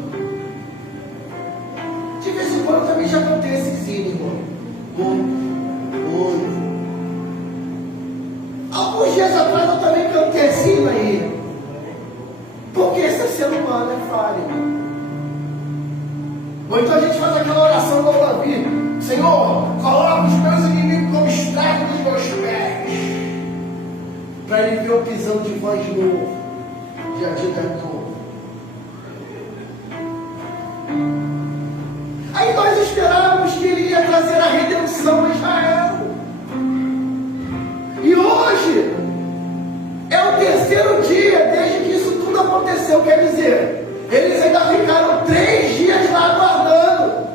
De vez em quando também já cantei esse zinho, irmão. Muito. Alguns dias atrás eu também cantei esse hino aí. Porque esse ser humano é falho. Ou então a gente faz aquela oração do Davi: Senhor, coloca os meus inimigos como estrago dos meus pés, para ele ver eu pisando de voz de novo, dia a dia de novo. Aí nós esperávamos que ele ia trazer a redenção a Israel. E hoje é o terceiro dia desde que isso tudo aconteceu. Quer dizer, eles ainda ficaram 3 dias lá aguardando.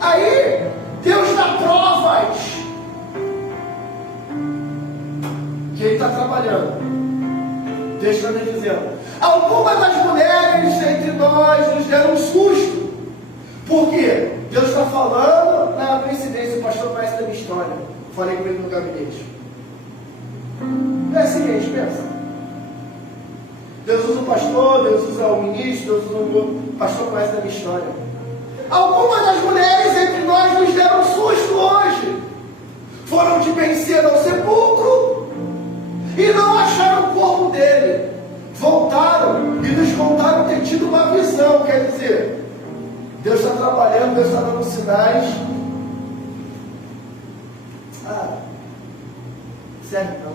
Aí Deus dá provas que ele está trabalhando. Deus está me dizendo, algumas das mulheres entre nós nos deram um susto. Por quê? Deus está falando, na coincidência, o pastor conhece da minha história. Falei com ele no gabinete. Não é assim que a gente pensa. Deus usa o pastor, Deus usa o ministro, Deus usa o pastor conhece da minha história. Algumas das mulheres entre nós nos deram um susto hoje. Foram de bem cedo ao sepulcro e não acharam o corpo dele. Voltaram e nos contaram ter tido uma visão. Quer dizer, Deus está trabalhando, Deus está dando sinais. Serve não.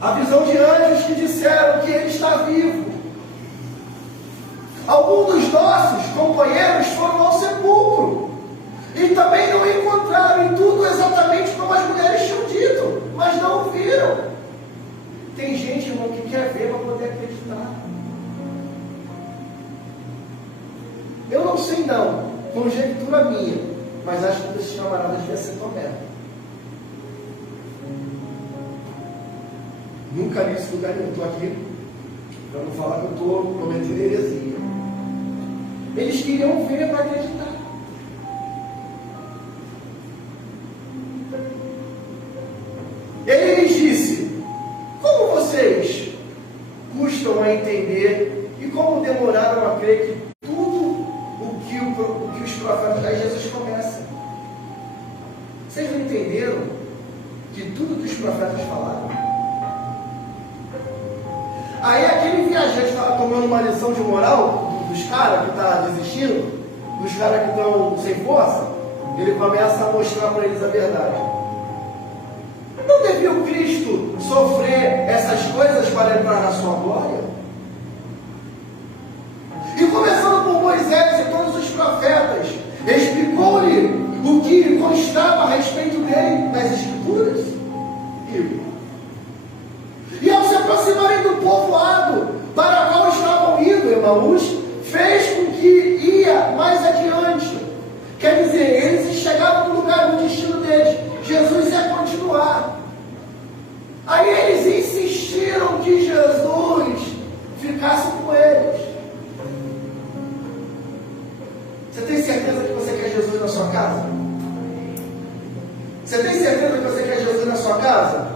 A visão de anjos que disseram que ele está vivo. Alguns dos nossos companheiros foram ao sepulcro e também não encontraram, e tudo exatamente como as mulheres tinham dito, mas não viram. Tem gente, irmão, que quer ver para poder acreditar. Eu não sei não, conjectura minha, mas acho que esses camaradas devia ser Tomé. Nunca li esse lugar, eu estou aqui para não falar que eu estou cometendo heresia. Eles queriam ver para acreditar. Ele lhes disse: como vocês custam a entender e como demoraram a crer que tudo o que os profetas, aí Jesus começa. Vocês não entenderam que tudo que os profetas falaram Aí aquele viajante estava tomando uma lição de moral dos caras que estão desistindo, dos caras que estão sem força. Ele começa a mostrar para eles a verdade. Não devia o Cristo sofrer essas coisas para entrar na sua glória? E começando por Moisés e todos os profetas, explicou-lhe o que constava a respeito dele nas Escrituras. E ao se aproximarem do povoado para qual estavam indo, Emaús, fez com que ia mais adiante. Quer dizer, eles chegavam no lugar, no destino deles. Jesus ia continuar. Aí eles insistiram que Jesus ficasse com eles. Você tem certeza que você quer Jesus na sua casa? Você tem certeza que você quer Jesus na sua casa?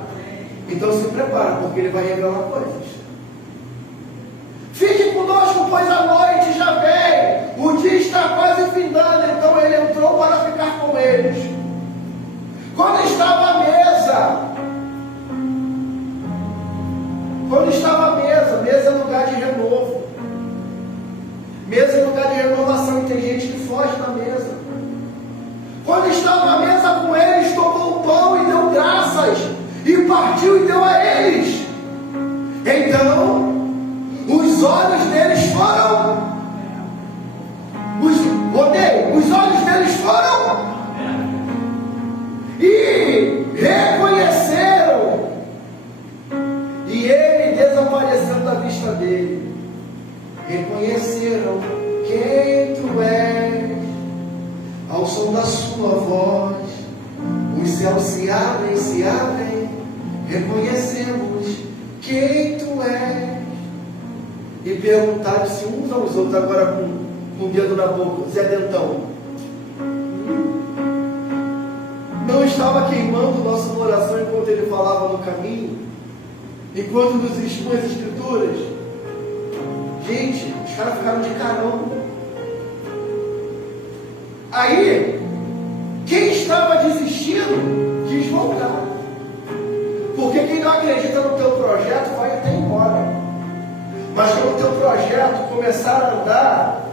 Então se prepara, porque Ele vai revelar coisas. Fique conosco, pois a noite já vem. O dia está quase findando. Então Ele entrou para ficar com eles. Quando estava à mesa, mesa é lugar de renovo. Mesa é lugar de renovação, e tem gente que foge da mesa. Quando estava à mesa com eles, tomou o pão e deu graças, e partiu e deu a eles. Então, os olhos deles foram, os olhos deles foram, e reconheceram, e ele desapareceu da vista dele. Reconheceram quem tu és, ao som da sua voz, os céus se abrem, reconhecemos quem tu és. E perguntaram-se uns aos outros, agora com o dedo na boca, Zé Dentão, não estava queimando nossa oração enquanto ele falava no caminho, enquanto nos expõe as Escrituras? Gente, os caras ficaram de caramba. Aí, quem estava desistindo, quis voltar. Porque quem não acredita no teu projeto vai até embora. Mas quando o teu projeto começar a andar,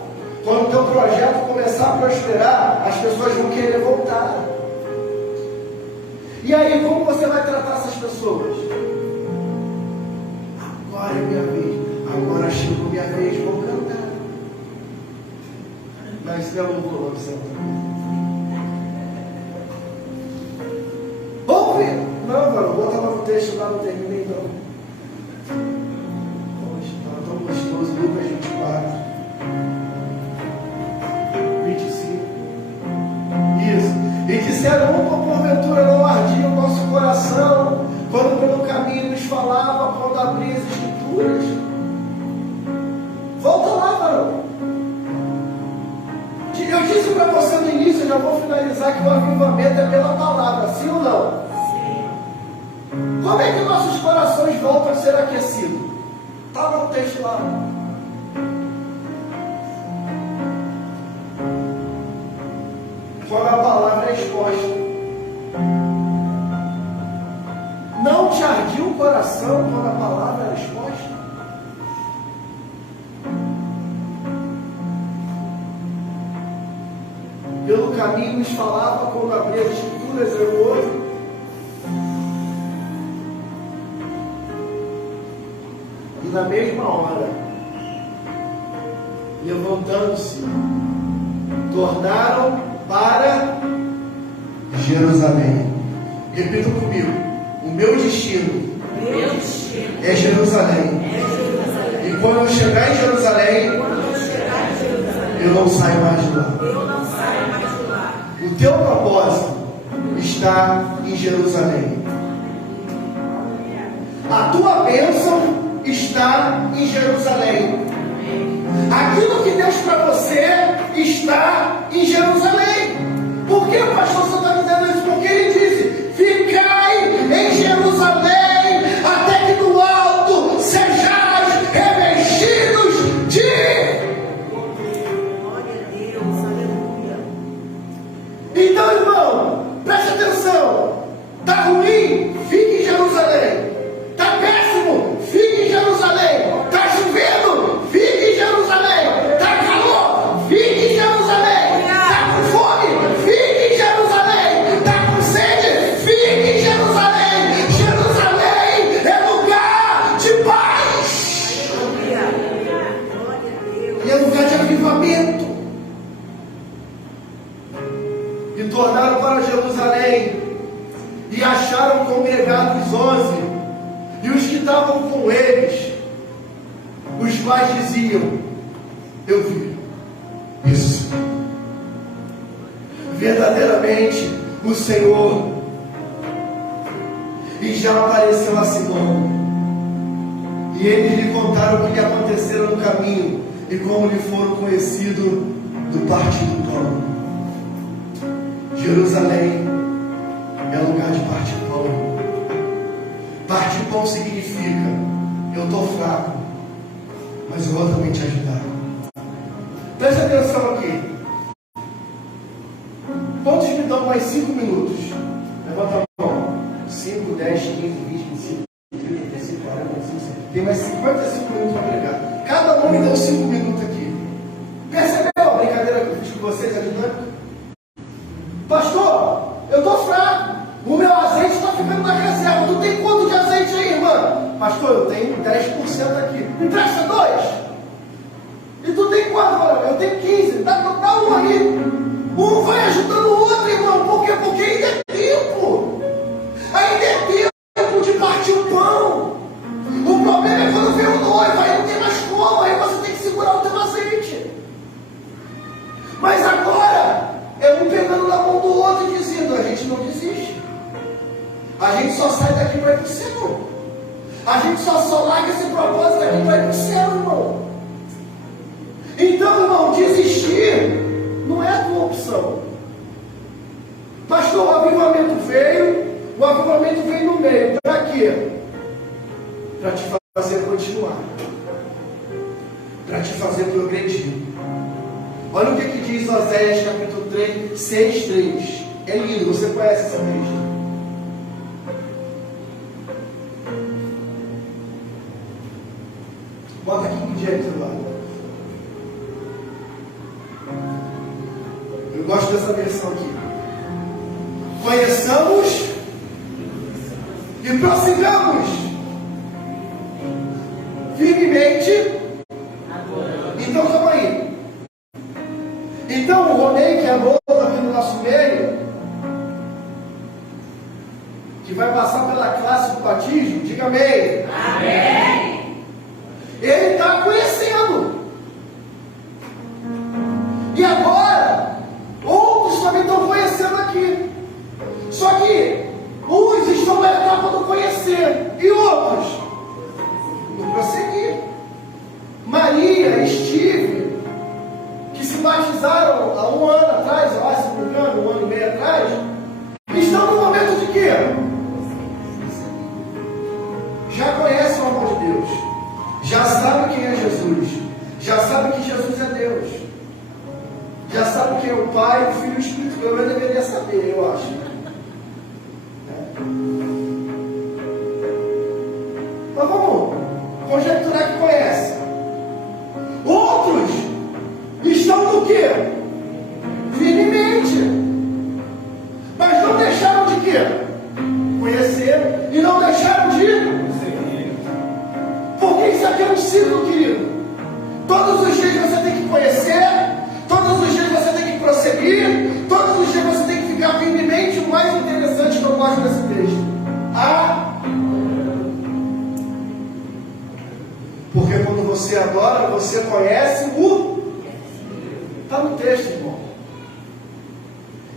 quando o teu projeto começar a prosperar, as pessoas vão querer voltar. E aí, como você vai tratar essas pessoas? Agora é minha vez. Agora chegou minha vez, vou cantar. Mas isso é louvor, não sei. Vamos ver. Não, mano, bota lá no texto, lá não terminei não. Poxa, tá tão gostoso. Lucas 24, 25. Isso. E disseram, porventura não ardia o nosso coração, quando pelo caminho nos falava, quando abria as Escrituras. Volta lá, varão. Eu disse para você no início, eu já vou finalizar, que o avivamento é pela palavra, sim ou não? Sim. Como é que nossos corações voltam a ser aquecidos? Está no texto lá. Quando a palavra é exposta. Não te ardia o coração quando a palavra era exposta? Pelo caminho nos falava, quando abria as Escrituras, eu ouvi. E na mesma hora, levantando-se, tornaram para Jerusalém. Repita comigo: o meu destino é Jerusalém. E quando eu chegar em Jerusalém, eu não saio mais de lá. O teu propósito está em Jerusalém. A tua bênção está em Jerusalém. Aquilo que Deus para você está em Jerusalém. Por que o pastor só está dizendo isso? Porque ele disse: ficai em Jerusalém, até que do alto sejais revestidos de... Então, irmão, preste atenção. Está ruim? Fique em Jerusalém. Está péssimo? Fique em Jerusalém. estavam congregados 11, e os que estavam com eles, os quais diziam: eu vi isso. Verdadeiramente o Senhor, e já apareceu a Simão. E eles lhe contaram o que lhe aconteceu no caminho e como lhe foram conhecidos do partir do pão. Jerusalém é lugar de partir pão. Partir pão significa: eu estou fraco, mas eu vou também te ajudar. Preste atenção aqui. Quantos me dão mais 5 minutos? Levanta a mão. 5, 10, 15, 20, 25, 30, 35, 40, 45. Tem mais 55 minutos para pregar. Cada um me deu 5 minutos aqui. Percebeu a brincadeira que eu fiz com vocês ajudando? Pastor, eu estou fraco. O meu azeite está ficando na reserva. Tu tem quanto de azeite aí, irmã? Pastor, eu tenho 10% aqui. Me presta 2. E tu tem quanto? Eu tenho 15. Dá um ali. Um vai ajudando o outro, irmão. Por quê? Porque ainda é tempo. Ainda é tempo de partir o pão. O problema é quando vem o noivo, aí não tem mais como. Aí você tem que segurar o teu azeite. Mas agora é um pegando na mão do outro e dizendo: a gente não desiste. A gente só sai daqui para ir para o céu. A gente só larga esse propósito daqui para ir para o céu, irmão. Então, irmão, desistir não é a tua opção. Pastor, o avivamento veio no meio. Para quê? Para te fazer continuar. Para te fazer progredir. Olha o que diz Oséias capítulo 3, 6, 3. É lindo, você conhece essa mesma. Bota aqui que dia é do lado. Eu gosto dessa versão aqui. Conheçamos e prossigamos firmemente. Então, calma aí. Então, o Ronei, que é novo aqui no nosso meio, que vai passar pela classe do batismo, diga amém. Amém. Ele está conhecendo. E agora, outros também estão conhecendo aqui. Só que uns estão na etapa do conhecer e outros no prosseguir. Maria, Steve, que se batizaram há 1 ano atrás, eu acho, se não me engano, 1 ano e meio atrás, estão no momento de quê? Já conhecem o amor de Deus, já sabem quem é Jesus, já sabem que Jesus é Deus, já sabem quem é o Pai, o Filho e o Espírito. Eu deveria saber, eu acho. Mas vamos conjecturar que conhece. Outros estão no quê? Firmemente. Mas não deixaram de quê? Conhecer. E não deixaram de seguir. Porque isso aqui é um ciclo, querido. Todos os dias você tem que conhecer. Todos os dias você tem que prosseguir. Todos os dias você tem que ficar firmemente. O mais interessante que eu gosto desse texto. Porque quando você adora, você conhece o... Está no texto, irmão.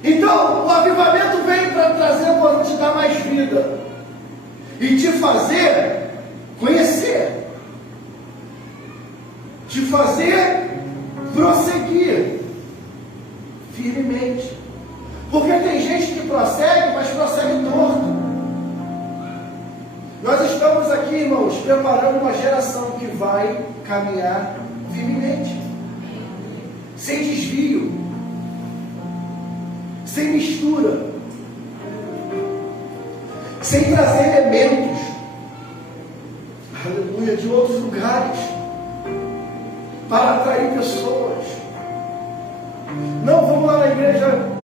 Então, o avivamento vem para trazer, para te dar mais vida. E te fazer conhecer. Te fazer prosseguir firmemente. Porque tem gente que prossegue, mas prossegue torto. Nós estamos aqui, irmãos, preparando uma geração que vai caminhar firmemente, sem desvio, sem mistura, sem trazer elementos, aleluia, de outros lugares, para atrair pessoas. Não, vamos lá na igreja,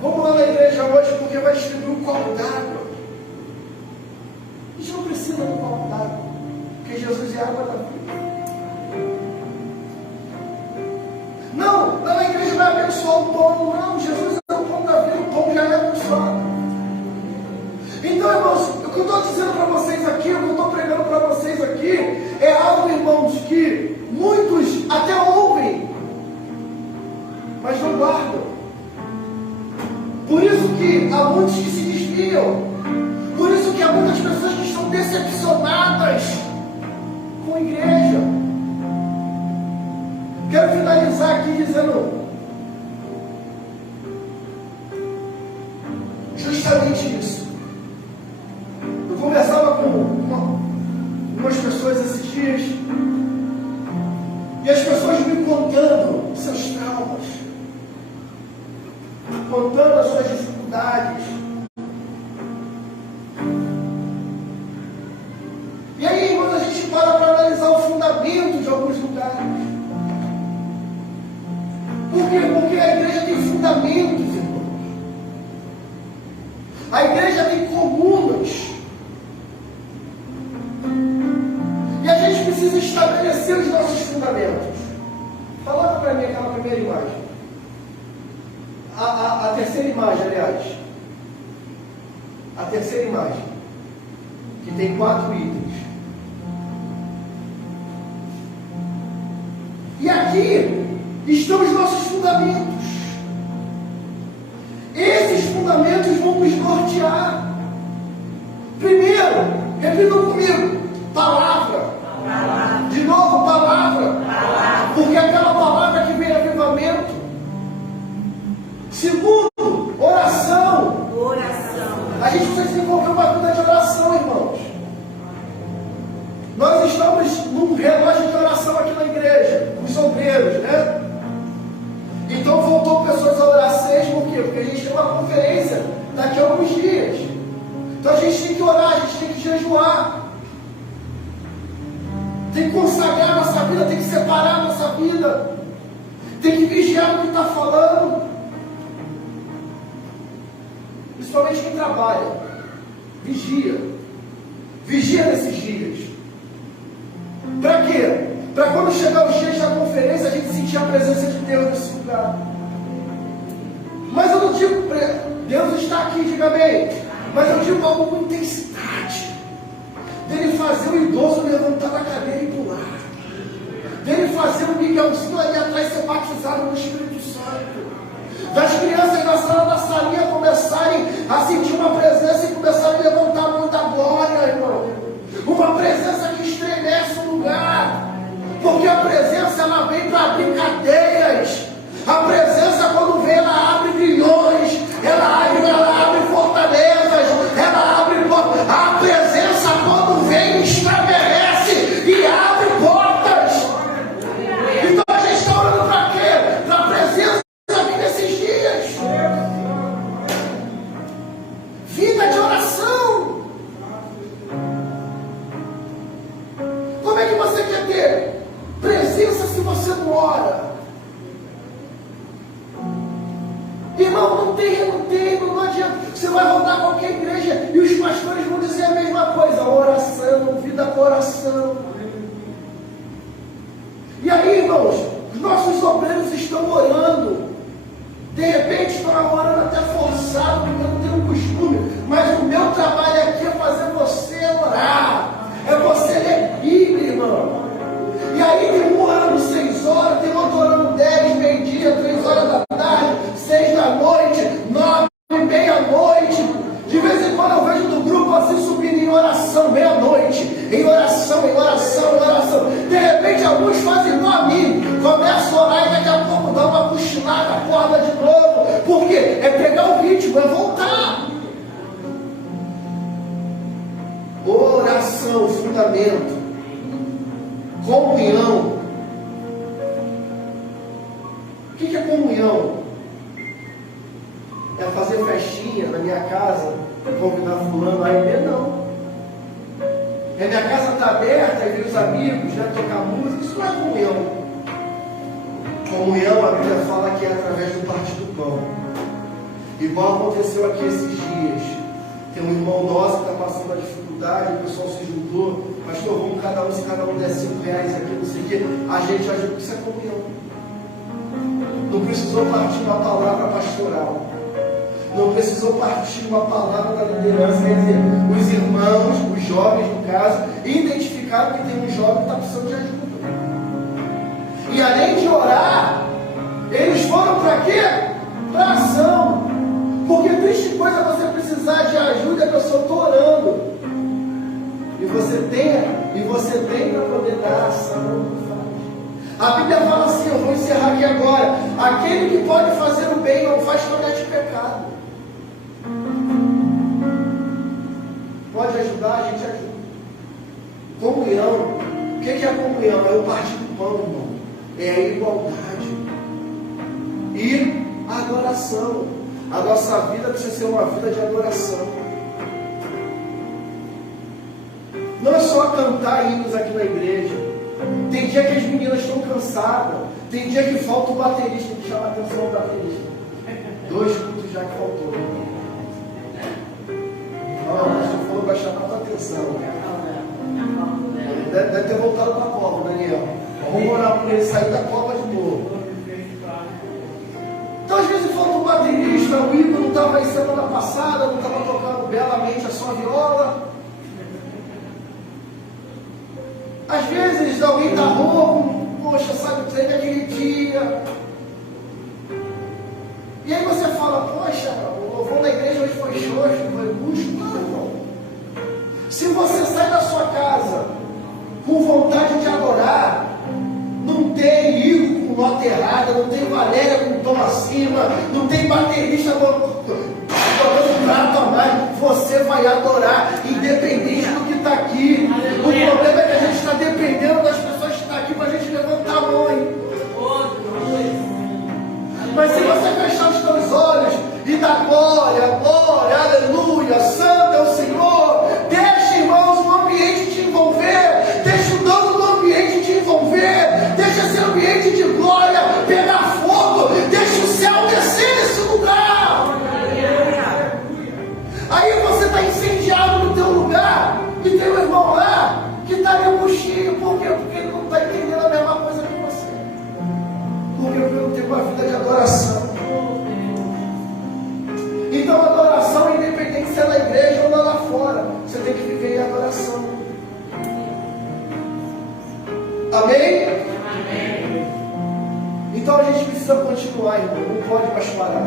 vamos lá na igreja hoje porque vai distribuir um copo d'água. A gente não precisa de um copo d'água, porque Jesus é a água da vida. Não, lá na igreja vai abençoar o pão. Não, Jesus é o pão da vida, o pão já é abençoado. Então, irmão, que eu estou dizendo para vocês aqui, o que eu estou pregando para vocês aqui, é algo, irmãos, que muitos até ouvem, mas não guardam. Por isso que há muitos que se desviam. Por isso que há muitas pessoas que estão decepcionadas com a igreja. Quero finalizar aqui dizendo justamente isso. Eu conversava com umas pessoas esses dias, e as pessoas me contando seus traumas, contando as suas dificuldades. E aí, irmãos, a gente para analisar o fundamento de alguns lugares. Por quê? Porque a igreja tem fundamentos, irmãos. A igreja tem comunas. E a gente precisa estabelecer os nossos fundamentos. Coloca para mim aquela primeira imagem. A terceira imagem, aliás. A terceira imagem. Que tem 4 itens. E aqui estão os nossos fundamentos. Esses fundamentos vão nos nortear. Primeiro, repitam comigo, palavra. De novo, palavra. Porque é aquela palavra que vem avivamento. Segundo, oração. A gente precisa desenvolver uma vida de oração, irmãos. Nós estamos num relógio de oração aqui na igreja, os obreiros, né? Então voltou pessoas a orar 6, por quê? Porque a gente tem uma conferência daqui a alguns dias. Então a gente tem que orar, a gente tem que jejuar. Tem que consagrar a nossa vida, tem que separar a nossa vida. Tem que vigiar o que está falando. Principalmente quem trabalha. Vigia. Vigia nesses dias. Para quê? Para quando chegar os dias da conferência, a gente sentir a presença de Deus nesse lugar. Mas eu não digo, Deus está aqui, diga amém. Mas eu digo algo com intensidade. Dele fazer o idoso levantar da cadeira e pular. Dele fazer o Miguelzinho ali atrás ser batizado no Espírito Santo. Das crianças na sala da salinha começarem a sentir uma presença e começarem a levantar a mão da glória, irmão. Uma presença que estremece o lugar. Porque a presença, ela vem para abrir cadeias. A presença, quando vem, ela abre grilhões. Ela abre fortalezas. Ela abre portas. A presença, quando vem, estabelece e abre portas. Então a gente está orando para quê? Para a presença aqui nesses dias. Vida de oração. Como é que você quer ter presença se você não ora? Irmão, não adianta. Você vai rodar qualquer igreja e os pastores vão dizer a mesma coisa. Oração, vida com oração. E aí, irmãos, os nossos obreiros estão orando. De repente estão orando até forçado, porque eu não tenho costume. Mas o meu trabalho aqui é fazer você orar. É você ler Bíblia, irmão. E aí tem um orando 6 horas, tem outro orando 10, meio-dia, 3 horas da tarde, 6 da noite, 9, meia-noite. De vez em quando eu vejo do grupo assim subindo em oração, meia-noite, em oração, em oração, em oração. De repente alguns fazem igual a mim, começam a orar e daqui a pouco dá uma cochilada, acorda de novo. Por quê? É pegar o ritmo, é voltar. Oração, fundamento. Comunhão. O que é comunhão? É fazer festinha na minha casa, convidar fulano a ir? Não. É minha casa está aberta e ver os amigos, né, tocar música. Isso não é comunhão. Comunhão, a Bíblia fala que é através do partir do pão. Igual aconteceu aqui esses dias. Tem um irmão nosso que está passando a dificuldade, o pessoal se juntou. Pastor, vamos se cada um der R$5 aqui, não sei o quê. A gente ajuda, isso é comunhão. Não precisou partir uma palavra pastoral. Não precisou partir uma palavra da liderança. Quer dizer, os irmãos que tem um jovem que está precisando de ajuda. E além de orar, eles foram para quê? Para ação. Porque triste coisa é você precisar de ajuda e a pessoa está orando. E você tem para poder dar ação. A Bíblia fala assim, eu vou encerrar aqui agora. Aquele que pode fazer o bem não faz comete pecado. Pode ajudar, a gente ajuda. Comunhão. O que é a comunhão? É o partir do pão, irmão. É a igualdade. E a adoração. A nossa vida precisa ser uma vida de adoração. Não é só cantar hinos aqui na igreja. Tem dia que as meninas estão cansadas. Tem dia que falta o baterista, que chama a atenção do baterista. 2 cultos já que faltou. Não, mas se for, vai chamar a tua atenção. Deve ter voltado para a Copa, Daniel. Vamos orar por ele sair da Copa de novo. Então, às vezes, falta um baterista. O Igor não estava aí semana passada, não estava tocando belamente a sua viola. Às vezes, alguém está rouco. Poxa, sabe, teve aquele dia. E aí você fala, poxa, o louvor da igreja hoje foi xoxo, foi bucho. Não, irmão. Se você sai da sua casa com vontade de adorar, não tem Igor com nota errada, não tem Valéria com tom acima, não tem baterista tocando prato a mais, você vai adorar, independente do que está aqui. O problema é que a gente está dependendo das pessoas que estão aqui para a gente levantar a mão, hein? Mas se você fechar os teus olhos e dar glória, glória, aleluia, santo é o Senhor, deixa, irmãos, o ambiente te envolver, deixa o dono do ambiente te envolver, deixa esse ambiente de glória pegar fogo, deixa o céu descer nesse lugar. Aí você está incendiado no teu lugar e tem um irmão lá que está meio buchinho. Por quê? Porque ele não está entendendo a mesma coisa que você. Porque eu não tenho uma vida de adoração. Então a adoração é independente se é na igreja ou lá fora. Você tem que viver em adoração. Amém? Amém. Então a gente precisa continuar, irmão. Não pode mais parar.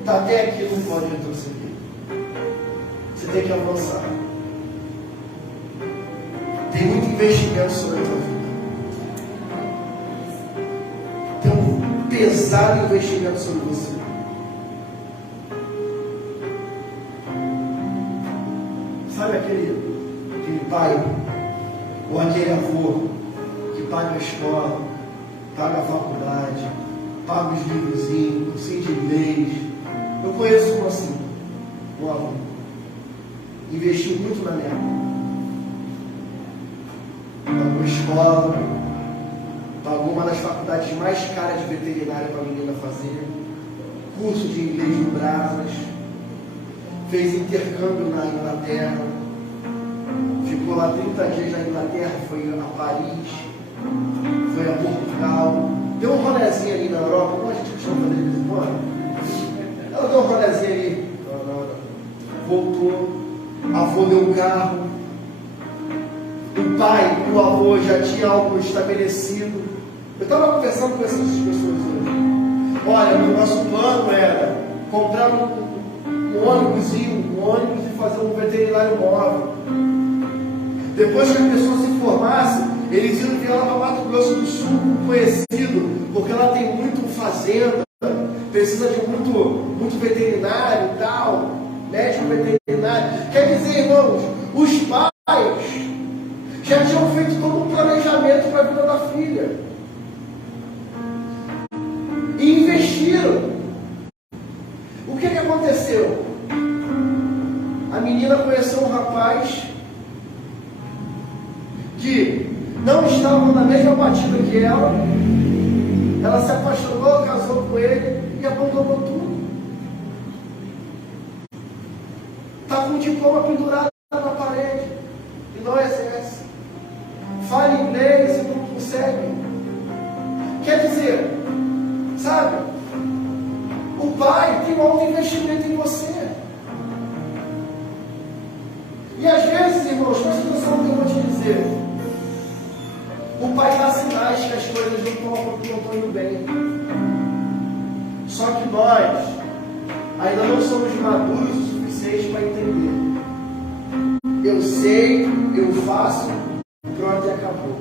Está até aqui, não pode retroceder. Você tem que avançar. Tem muito investimento sobre a tua vida. Tem um pesado investimento sobre você. Sabe aquele pai ou aquele avô que paga a escola, paga a faculdade, paga os livrozinhos, cursinho de inglês? Eu conheço um assim, um avô. Investiu muito na minha vida. Pagou escola, pagou uma das faculdades mais caras de veterinária para a menina fazer, curso de inglês no Brasas, fez intercâmbio na Inglaterra, ficou lá 30 dias na Inglaterra, foi a Paris, foi a Portugal, deu um rolezinho ali na Europa, como a gente costuma fazer de vez em quando. Ela deu um rolezinho ali, voltou, a avô deu um carro. O pai, o avô já tinha algo estabelecido. Eu estava conversando com essas pessoas hoje. Olha, o nosso plano era comprar um ônibus e fazer um veterinário móvel. Depois que a pessoa se formasse, eles iam enviar ela para Mato Grosso do Sul, conhecido, porque ela tem muito fazenda, precisa de muito veterinário e tal, médico veterinário. Quer dizer, irmãos, os pais já tinham feito todo um planejamento para a vida da filha. E investiram. O que aconteceu? A menina conheceu um rapaz que não estava na mesma batida que ela. Ela se apaixonou, casou com ele e abandonou tudo. Está com o diploma pendurado na parede e não exerce. Fala inglês e não consegue. Quer dizer, sabe, o pai tem um alto investimento em você. E às vezes, irmãos, presta atenção no que eu vou te dizer. O Pai dá sinais que as coisas não estão indo bem. Só que nós ainda não somos maduros o suficiente para entender. Eu sei, eu faço, pronto e acabou.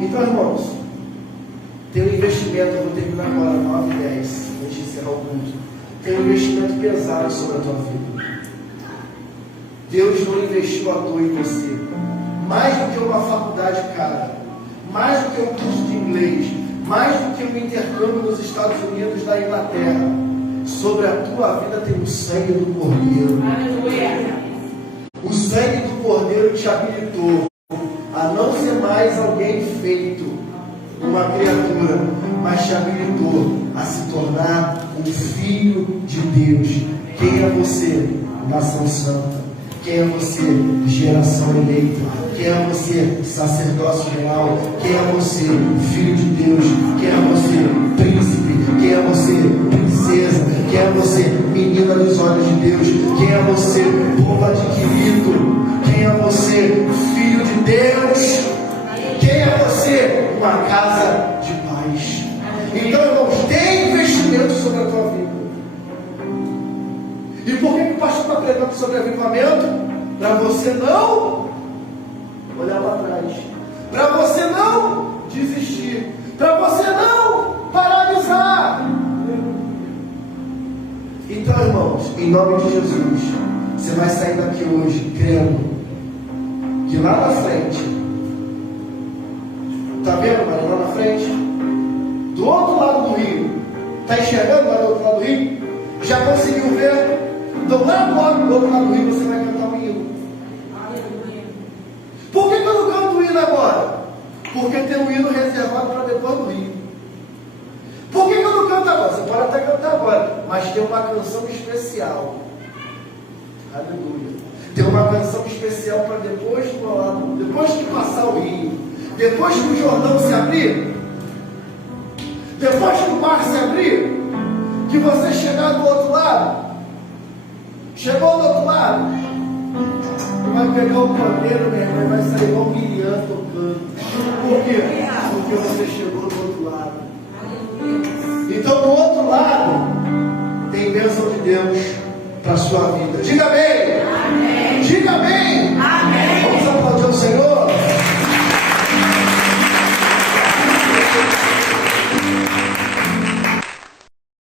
Então, irmãos, tem um investimento, eu vou terminar agora, 9 e 10, antes de encerrar o culto. Tem um investimento pesado sobre a tua vida. Deus não investiu à toa em você. Mais do que uma faculdade cara, mais do que um curso de inglês, mais do que um intercâmbio nos Estados Unidos, da Inglaterra, sobre a tua vida tem o sangue do Cordeiro. Aleluia. O sangue do Cordeiro te habilitou a não ser mais alguém feito, uma criatura, mas te habilitou a se tornar um filho de Deus. Quem é você, nação santa? Quem é você, geração eleita? Quem é você, sacerdócio real? Quem é você, filho de Deus? Quem é você, príncipe? Quem é você, princesa? Quem é você, menina dos olhos de Deus? Quem é você, povo adquirido? Quem é você, filho de Deus? Quem é você, uma casa de paz? Então, irmãos, tem investimento sobre a tua vida. E por que o pastor está pregando sobre avivamento? Para você não olhar para trás, para você não desistir, para você não paralisar. Então, irmãos, em nome de Jesus, você vai sair daqui hoje crendo que lá na frente, está vendo, Maria, lá na frente, do outro lado do rio, está enxergando lá do outro lado do rio? Já conseguiu ver? Então lá do outro lado do rio você vai cantar um hino. Por que eu não canto o hino agora? Porque tem um hino reservado para depois do rio. Por que eu não canto agora? Você pode até cantar agora, mas tem uma canção especial. Aleluia. Tem uma canção especial para depois que passar o rio, depois que o Jordão se abrir, depois que o mar se abrir, que você chegar do outro lado. Chegou do outro lado, vai pegar o pandeiro, meu irmão, vai sair igual o Miriam tocando. Por quê? Porque você chegou do outro lado. Então, do outro lado, tem bênção de Deus para a sua vida. Diga